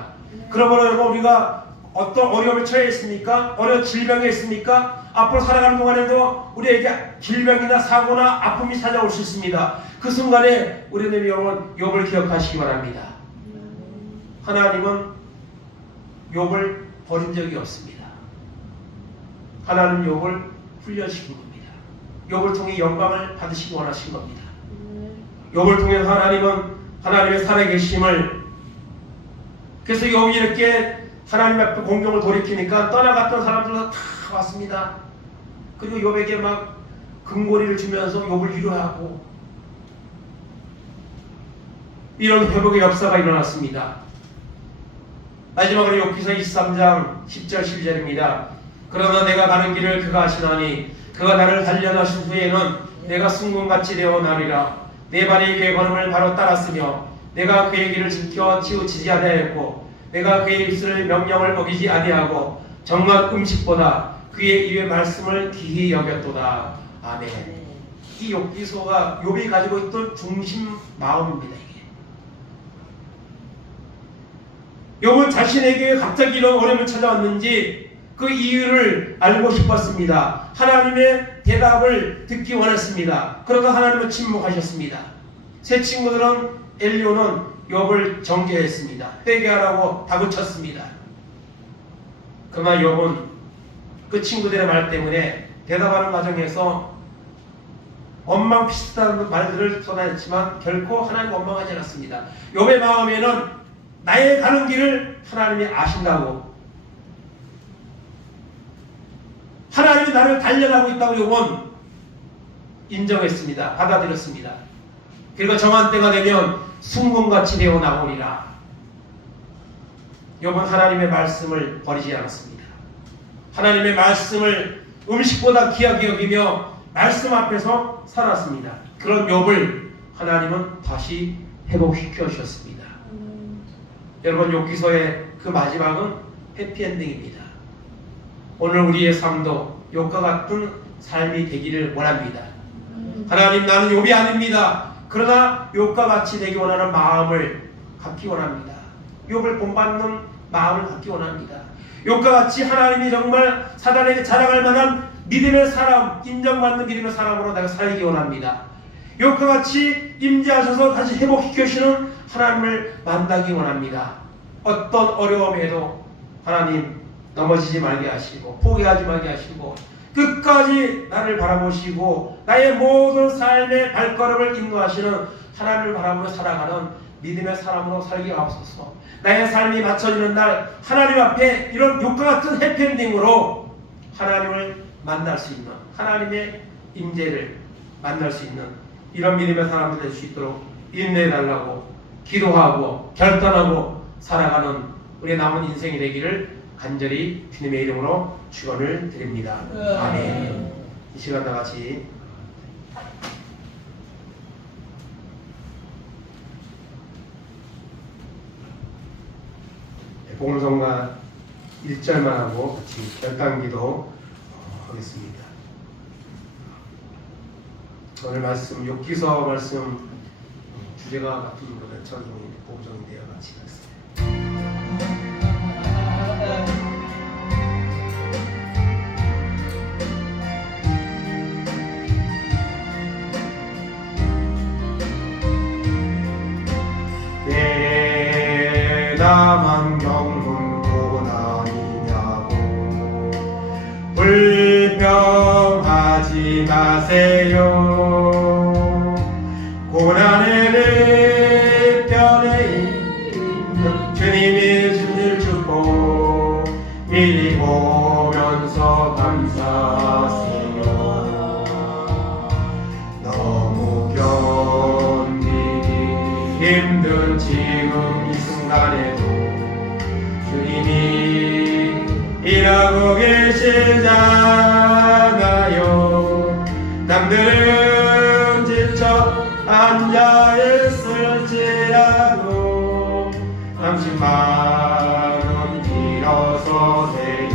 그러므로 여러분 우리가 어떤 어려움에 처해 있습니까? 어려운 질병에 있습니까? 앞으로 살아가는 동안에도 우리에게 질병이나 사고나 아픔이 찾아올 수 있습니다. 그 순간에 우리는 여러분 욥을 기억하시기 바랍니다. 하나님은 욥을 버린 적이 없습니다. 하나님 욥을 훈련시킨 겁니다. 욥을 통해 영광을 받으시기 원하신 겁니다. 욥을 통해 하나님은 하나님의 살아계심을, 그래서 욥이 이렇게 하나님 앞에 공경을 돌이키니까 떠나갔던 사람들도 다 왔습니다. 그리고 욥에게 막 금고리를 주면서 욥을 위로하고, 이런 회복의 역사가 일어났습니다. 마지막으로 욥기서 23장 10절 11절입니다. 그러나 내가 가는 길을 그가 아시나니 그가 나를 단련하신 후에는 내가 순금같이 되어 나리라. 내 발이 그의 걸음을 바로 따랐으며 내가 그의 길을 지켜 치우치지 아니하였고 내가 그의 입술의 명령을 어기지 아니하고 정한 음식보다 그의 입의 말씀을 귀히 여겼도다. 아멘. 이 욥기서가 욥이 가지고 있던 중심 마음입니다. 욥은 자신에게 갑자기 이런 어려움이 찾아왔는지 그 이유를 알고 싶었습니다. 하나님의 대답을 듣기 원했습니다. 그러나 하나님은 침묵하셨습니다. 세 친구들은 엘리오는 욥을 정죄했습니다. 회개하라고 다그쳤습니다. 그러나 욥은 그 친구들의 말 때문에 대답하는 과정에서 원망비슷한 말들을 쏟아냈지만 결코 하나님 원망하지 않았습니다. 욥의 마음에는 나의 가는 길을 하나님이 아신다고, 하나님이 나를 단련하고 있다고 욥은 인정했습니다. 받아들였습니다. 그리고 정한 때가 되면 순금같이 되어 나오리라. 욥은 하나님의 말씀을 버리지 않았습니다. 하나님의 말씀을 음식보다 귀하게 여기며 말씀 앞에서 살았습니다. 그런 욥을 하나님은 다시 회복시켜 주셨습니다. 여러분, 욥기서의 그 마지막은 해피엔딩입니다. 오늘 우리의 삶도 욥과 같은 삶이 되기를 원합니다. 하나님, 나는 욥이 아닙니다. 그러나 욥과 같이 되기 원하는 마음을 갖기 원합니다. 욥을 본받는 마음을 갖기 원합니다. 욥과 같이 하나님이 정말 사단에게 자랑할 만한 믿음의 사람, 인정받는 믿음의 사람으로 내가 살기 원합니다. 욥과 같이 임재하셔서 다시 회복시켜 주시는 하나님을 만나기 원합니다. 어떤 어려움에도 하나님 넘어지지 말게 하시고 포기하지 말게 하시고 끝까지 나를 바라보시고 나의 모든 삶의 발걸음을 인도하시는 하나님을 바라보며 살아가는 믿음의 사람으로 살기 하옵소서. 나의 삶이 맞춰지는 날 하나님 앞에 이런 욥과 같은 해피엔딩으로 하나님을 만날 수 있는, 하나님의 임재를 만날 수 있는 이런 믿음의 사람들 될 수 있도록 인내해달라고 기도하고 결단하고 살아가는 우리의 남은 인생이 되기를 간절히 주님의 이름으로 축원을 드립니다. 아멘. 이 시간 다 같이 복음성가 1절만 하고 같이 결단기도 하겠습니다. 오늘 말씀 욥기서 말씀 주제가 같은 것은 천성이 복음성이 되어 같이 말씀. 나만 겪는 고난이냐고 불평하지 마세요. 고난의 내 편에 있는 주님이 주실 주고 미리 보면서 감사하세요. 너무 견디기 힘든 지금 이 순간에도 주님이 일하고 계시잖아요. 남들은 지쳐 앉아있을지라도 잠시만은 일어서세요.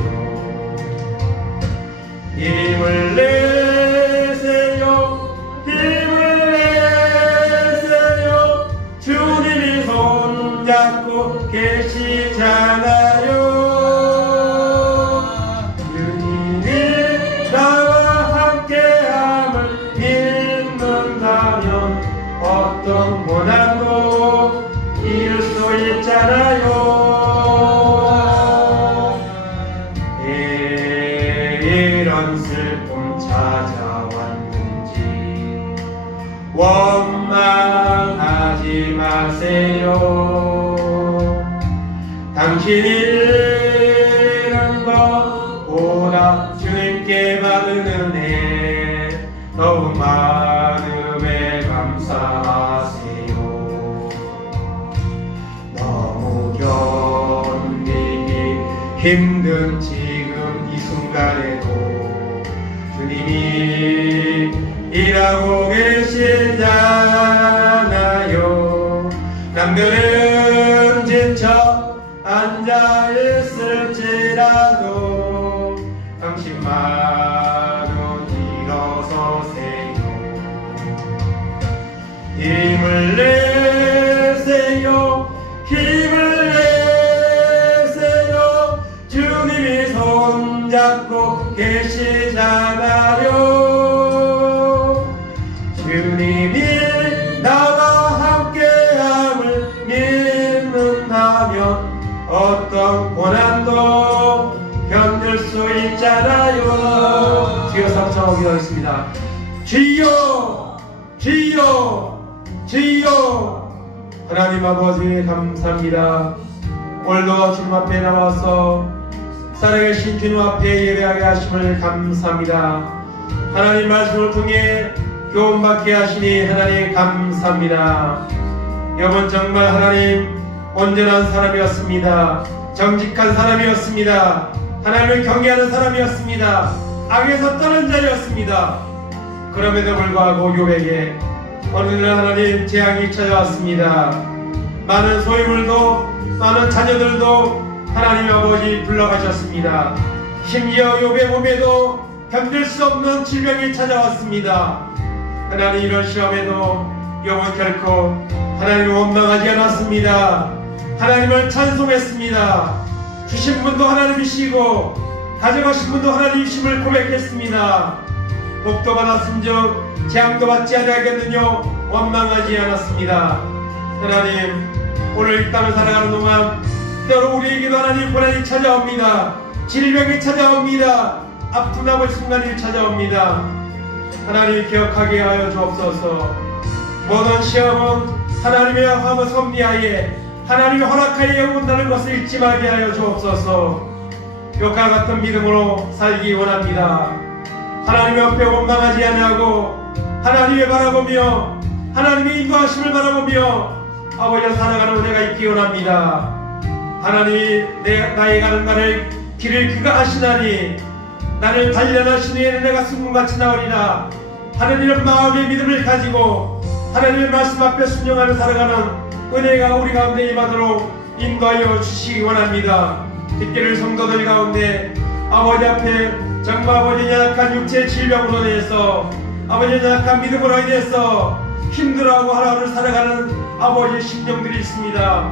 힘을 내세요. 힘을 내세요. 주님이 손잡고 계시잖아요. 주님이 이런 슬픔 찾아왔는지 원망하지 마세요. 당신이 잃은 것보다 주님께 받은 은혜 더욱 많음에 감사하세요. 너무 견디기 힘든 지금 이 순간에도 주님이 일하고 계시잖아요. 남들은 지쳐 앉아 있을지라도 당신만은 일어서세요. 힘을 내세요. 힘을 내세요. 주님이 손잡고 계시잖아요. 주님이 나와 함께함을 믿는다면 어떤 고난도 견딜 수 있잖아요. 주여 삼창하기 하겠습니다. 주여 주여 주여. 하나님 아버지 감사합니다. 오늘도 주님 앞에 나와서 살아계신 주님 앞에 예배하게 하심을 감사합니다. 하나님 말씀을 통해 교훈받게 하시니 하나님 감사합니다. 여러분 정말 하나님 온전한 사람이었습니다. 정직한 사람이었습니다. 하나님을 경외하는 사람이었습니다. 악에서 떠난 자였습니다. 그럼에도 불구하고 욥에게 어느 날 하나님 재앙이 찾아왔습니다. 많은 소유물도 많은 자녀들도 하나님 아버지 불러가셨습니다. 심지어 욥의 몸에도 견딜 수 없는 질병이 찾아왔습니다. 하나님 이런 시험에도 욥은 결코 하나님을 원망하지 않았습니다. 하나님을 찬송했습니다. 주신 분도 하나님이시고 가져가신 분도 하나님이심을 고백했습니다. 복도 받았은즉 재앙도 받지 아니하겠느냐 원망하지 않았습니다. 하나님 오늘 이 땅을 살아가는 동안 때로 우리에게도 하나님 고난이 찾아옵니다. 질병이 찾아옵니다. 아픈 아버지 순간이 찾아옵니다. 하나님 기억하게 하여 주옵소서. 모든 시험은 하나님의 화무 섭리하에 하나님의 허락하에 온다는 것을 잊지 말게 하여 주옵소서. 욕과 같은 믿음으로 살기 원합니다. 하나님 옆에 원망하지 아니하고 하나님을 바라보며 하나님의 인도하심을 바라보며 아버지와 살아가는 은혜가 있기 원합니다. 하나님이 나의 가는 길을 그가 아시나니 나를 단련하시니 내가 승문같이 나으리라 하는 이런 마음의 믿음을 가지고 하나님의 말씀 앞에 순종하며 살아가는 은혜가 우리 가운데 임하도록 인도하여 주시기 원합니다. 듣기를 성도들 가운데 아버지 앞에 정말 아버지 연약한 육체의 질병으로 인해서 아버지 연약한 믿음으로 인해서 힘들어하고 하루하루 살아가는 아버지의 심정들이 있습니다.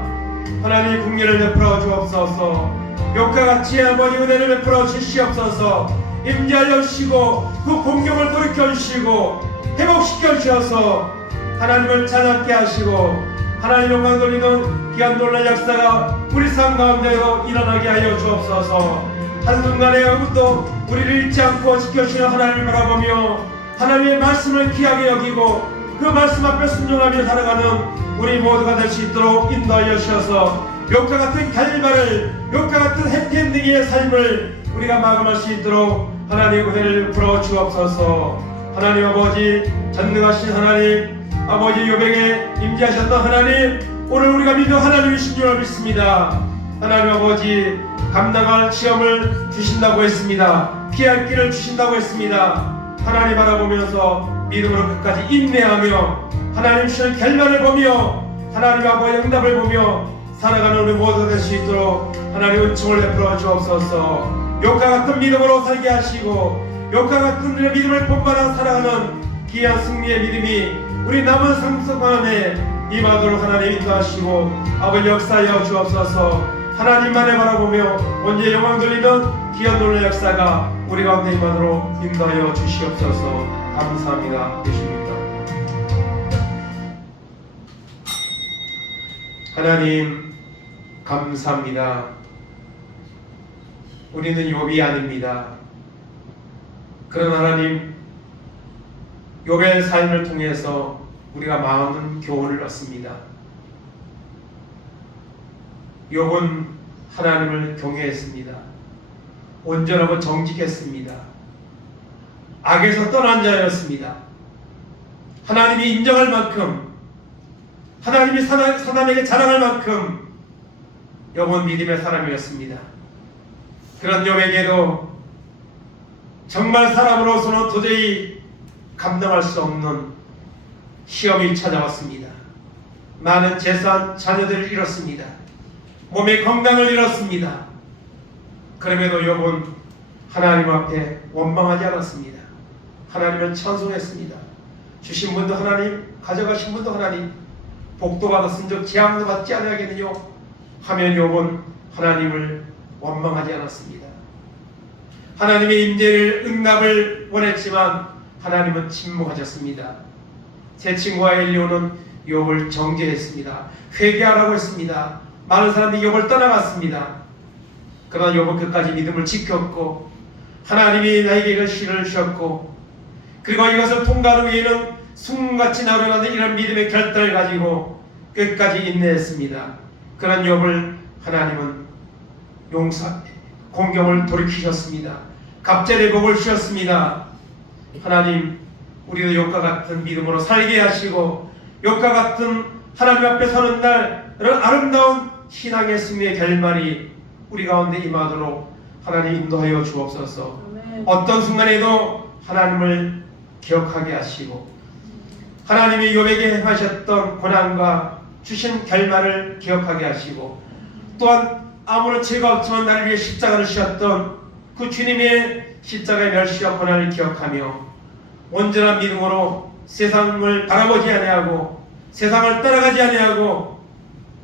하나님 국리를 베풀어 주옵소서. 욥과 같이 아버지 은혜를 베풀어 주시옵소서. 임재하여 주시고 그 공경을 돌이켜 주시고 회복시켜 주셔서 하나님을 찬양케 하시고 하나님 영광 돌리는 귀한 놀랄 역사가 우리 삶 가운데로 일어나게 하여 주옵소서. 한순간에 아무도 우리를 잊지 않고 지켜주시는 하나님을 바라보며 하나님의 말씀을 귀하게 여기고 그 말씀 앞에 순종하며 살아가는 우리 모두가 될 수 있도록 인도하여 주셔서 욥과 같은 결말을 욥과 같은 해피엔딩의 삶을 우리가 마감할 수 있도록 하나님 은혜를 풀어 주옵소서. 하나님 아버지 전능하신 하나님 아버지 욥에게 임재하셨던 하나님 오늘 우리가 믿는 하나님이신 줄 믿습니다. 하나님 아버지 감당할 시험을 주신다고 했습니다. 피할 길을 주신다고 했습니다. 하나님 바라보면서 믿음으로 끝까지 인내하며 하나님 주시는 결말을 보며 하나님 아버지 응답을 보며 살아가는 우리 모두가 될 수 있도록 하나님 은총을 베풀어 주옵소서. 욥과 같은 믿음으로 살게 하시고 욥과 같은 믿음을 본받아 살아가는 귀한 승리의 믿음이 우리 남은 삶 가운데 임하도록 하나님 인도하시고 아버지 역사하여 주옵소서. 하나님만을 바라보며 언제 영광 돌리는 귀한 놀라운 역사가 우리 가운데 임하도록 인도하여 주시옵소서. 감사합니다. 예수님입니다. 하나님 감사합니다. 우리는 욥이 아닙니다. 그런 하나님, 욥의 삶을 통해서 우리가 많은 교훈을 얻습니다. 욥은 하나님을 경외했습니다. 온전하고 정직했습니다. 악에서 떠난 자였습니다. 하나님이 인정할 만큼, 하나님이 사람에게 자랑할 만큼 욥은 믿음의 사람이었습니다. 그런 욥에게도 정말 사람으로서는 도저히 감당할 수 없는 시험이 찾아왔습니다. 많은 재산, 자녀들을 잃었습니다. 몸의 건강을 잃었습니다. 그럼에도 욥은 하나님 앞에 원망하지 않았습니다. 하나님을 찬송했습니다. 주신 분도 하나님, 가져가신 분도 하나님, 복도 받았은 적 재앙도 받지 않아야겠느냐 하면 욥은 하나님을 원망하지 않았습니다. 하나님의 임재를, 응답을 원했지만 하나님은 침묵하셨습니다. 제 친구와 엘리오는 욥을 정죄했습니다. 회개하라고 했습니다. 많은 사람들이 욥을 떠나갔습니다. 그러나 욥은 끝까지 믿음을 지켰고 하나님이 나에게 이런 시를 주셨고 그리고 이것을 통과하는 위에는 숨같이 나오는 이런 믿음의 결단을 가지고 끝까지 인내했습니다. 그런 욥을 하나님은 공경을 돌이키셨습니다. 갑절의 복을 주셨습니다. 하나님, 우리도 욥과 같은 믿음으로 살게 하시고 욥과 같은 하나님 앞에 서는 날 이런 아름다운 신앙의 승리의 결말이 우리 가운데 임하도록 하나님 인도하여 주옵소서. 어떤 순간에도 하나님을 기억하게 하시고 하나님이 욥에게 행하셨던 고난과 주신 결말을 기억하게 하시고 또한 아무런 죄가 없지만 나를 위해 십자가를 지셨던 그 주님의 십자가의 멸시와 고난을 기억하며 온전한 믿음으로 세상을 바라보지 아니하고 세상을 따라가지 아니하고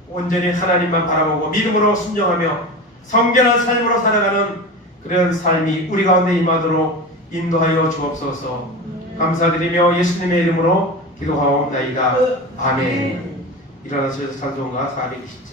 온전히 하나님만 바라보고 믿음으로 순종하며 성결한 삶으로 살아가는 그런 삶이 우리 가운데 임하도록 인도하여 주옵소서. 감사드리며 예수님의 이름으로 기도하옵나이다. 아멘. 일어나셔서 찬송가 420절.